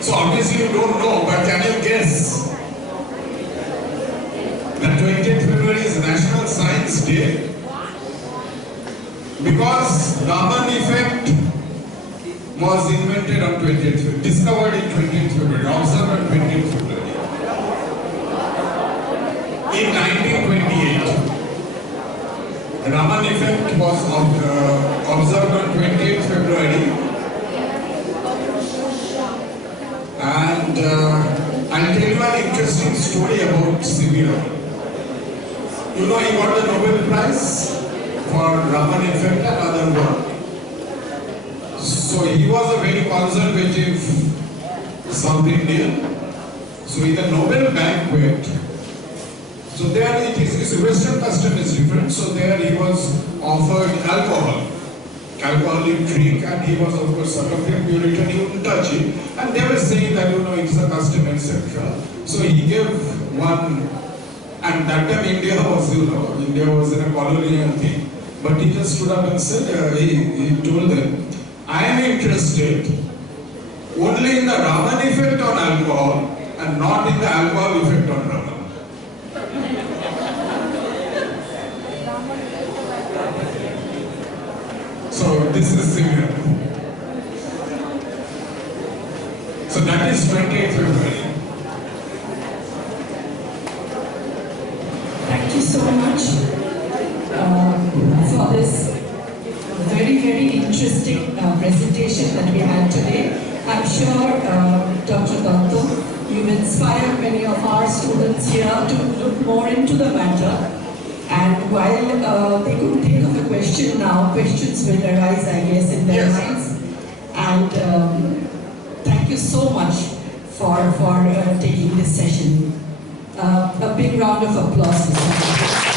So obviously you don't know, but can you guess? That 20th February is National Science Day. Because Raman effect was invented on 20th February, discovered in 20th February, observed on 20th February. In 1928, Raman effect was observed on 20th February. And I'll tell you an interesting story about Severo. You know, he got the Nobel Prize for Raman effect and other work. So he was a very conservative South Indian. So in the Nobel banquet, so there it is, Western custom is different. So there he was offered alcoholic drink, and he was of course sort of a Puritan, he wouldn't touch it. And they were saying that, you know, it's a custom, etc. So he gave one, and that time India was, you know, India was in a colonial thing. But he just stood up and said, he told them, I am interested only in the Raman effect on alcohol and not in the alcohol effect on Raman. So this is similar. So that is 28th February. Thank you so much for this very, very interesting presentation that we had today. I'm sure, Dr. Dutta, you've inspired many of our students here to look more into the matter. And while they could think of a question now, questions will arise, I guess, in their minds. And thank you so much for taking this session. A big round of applause for that.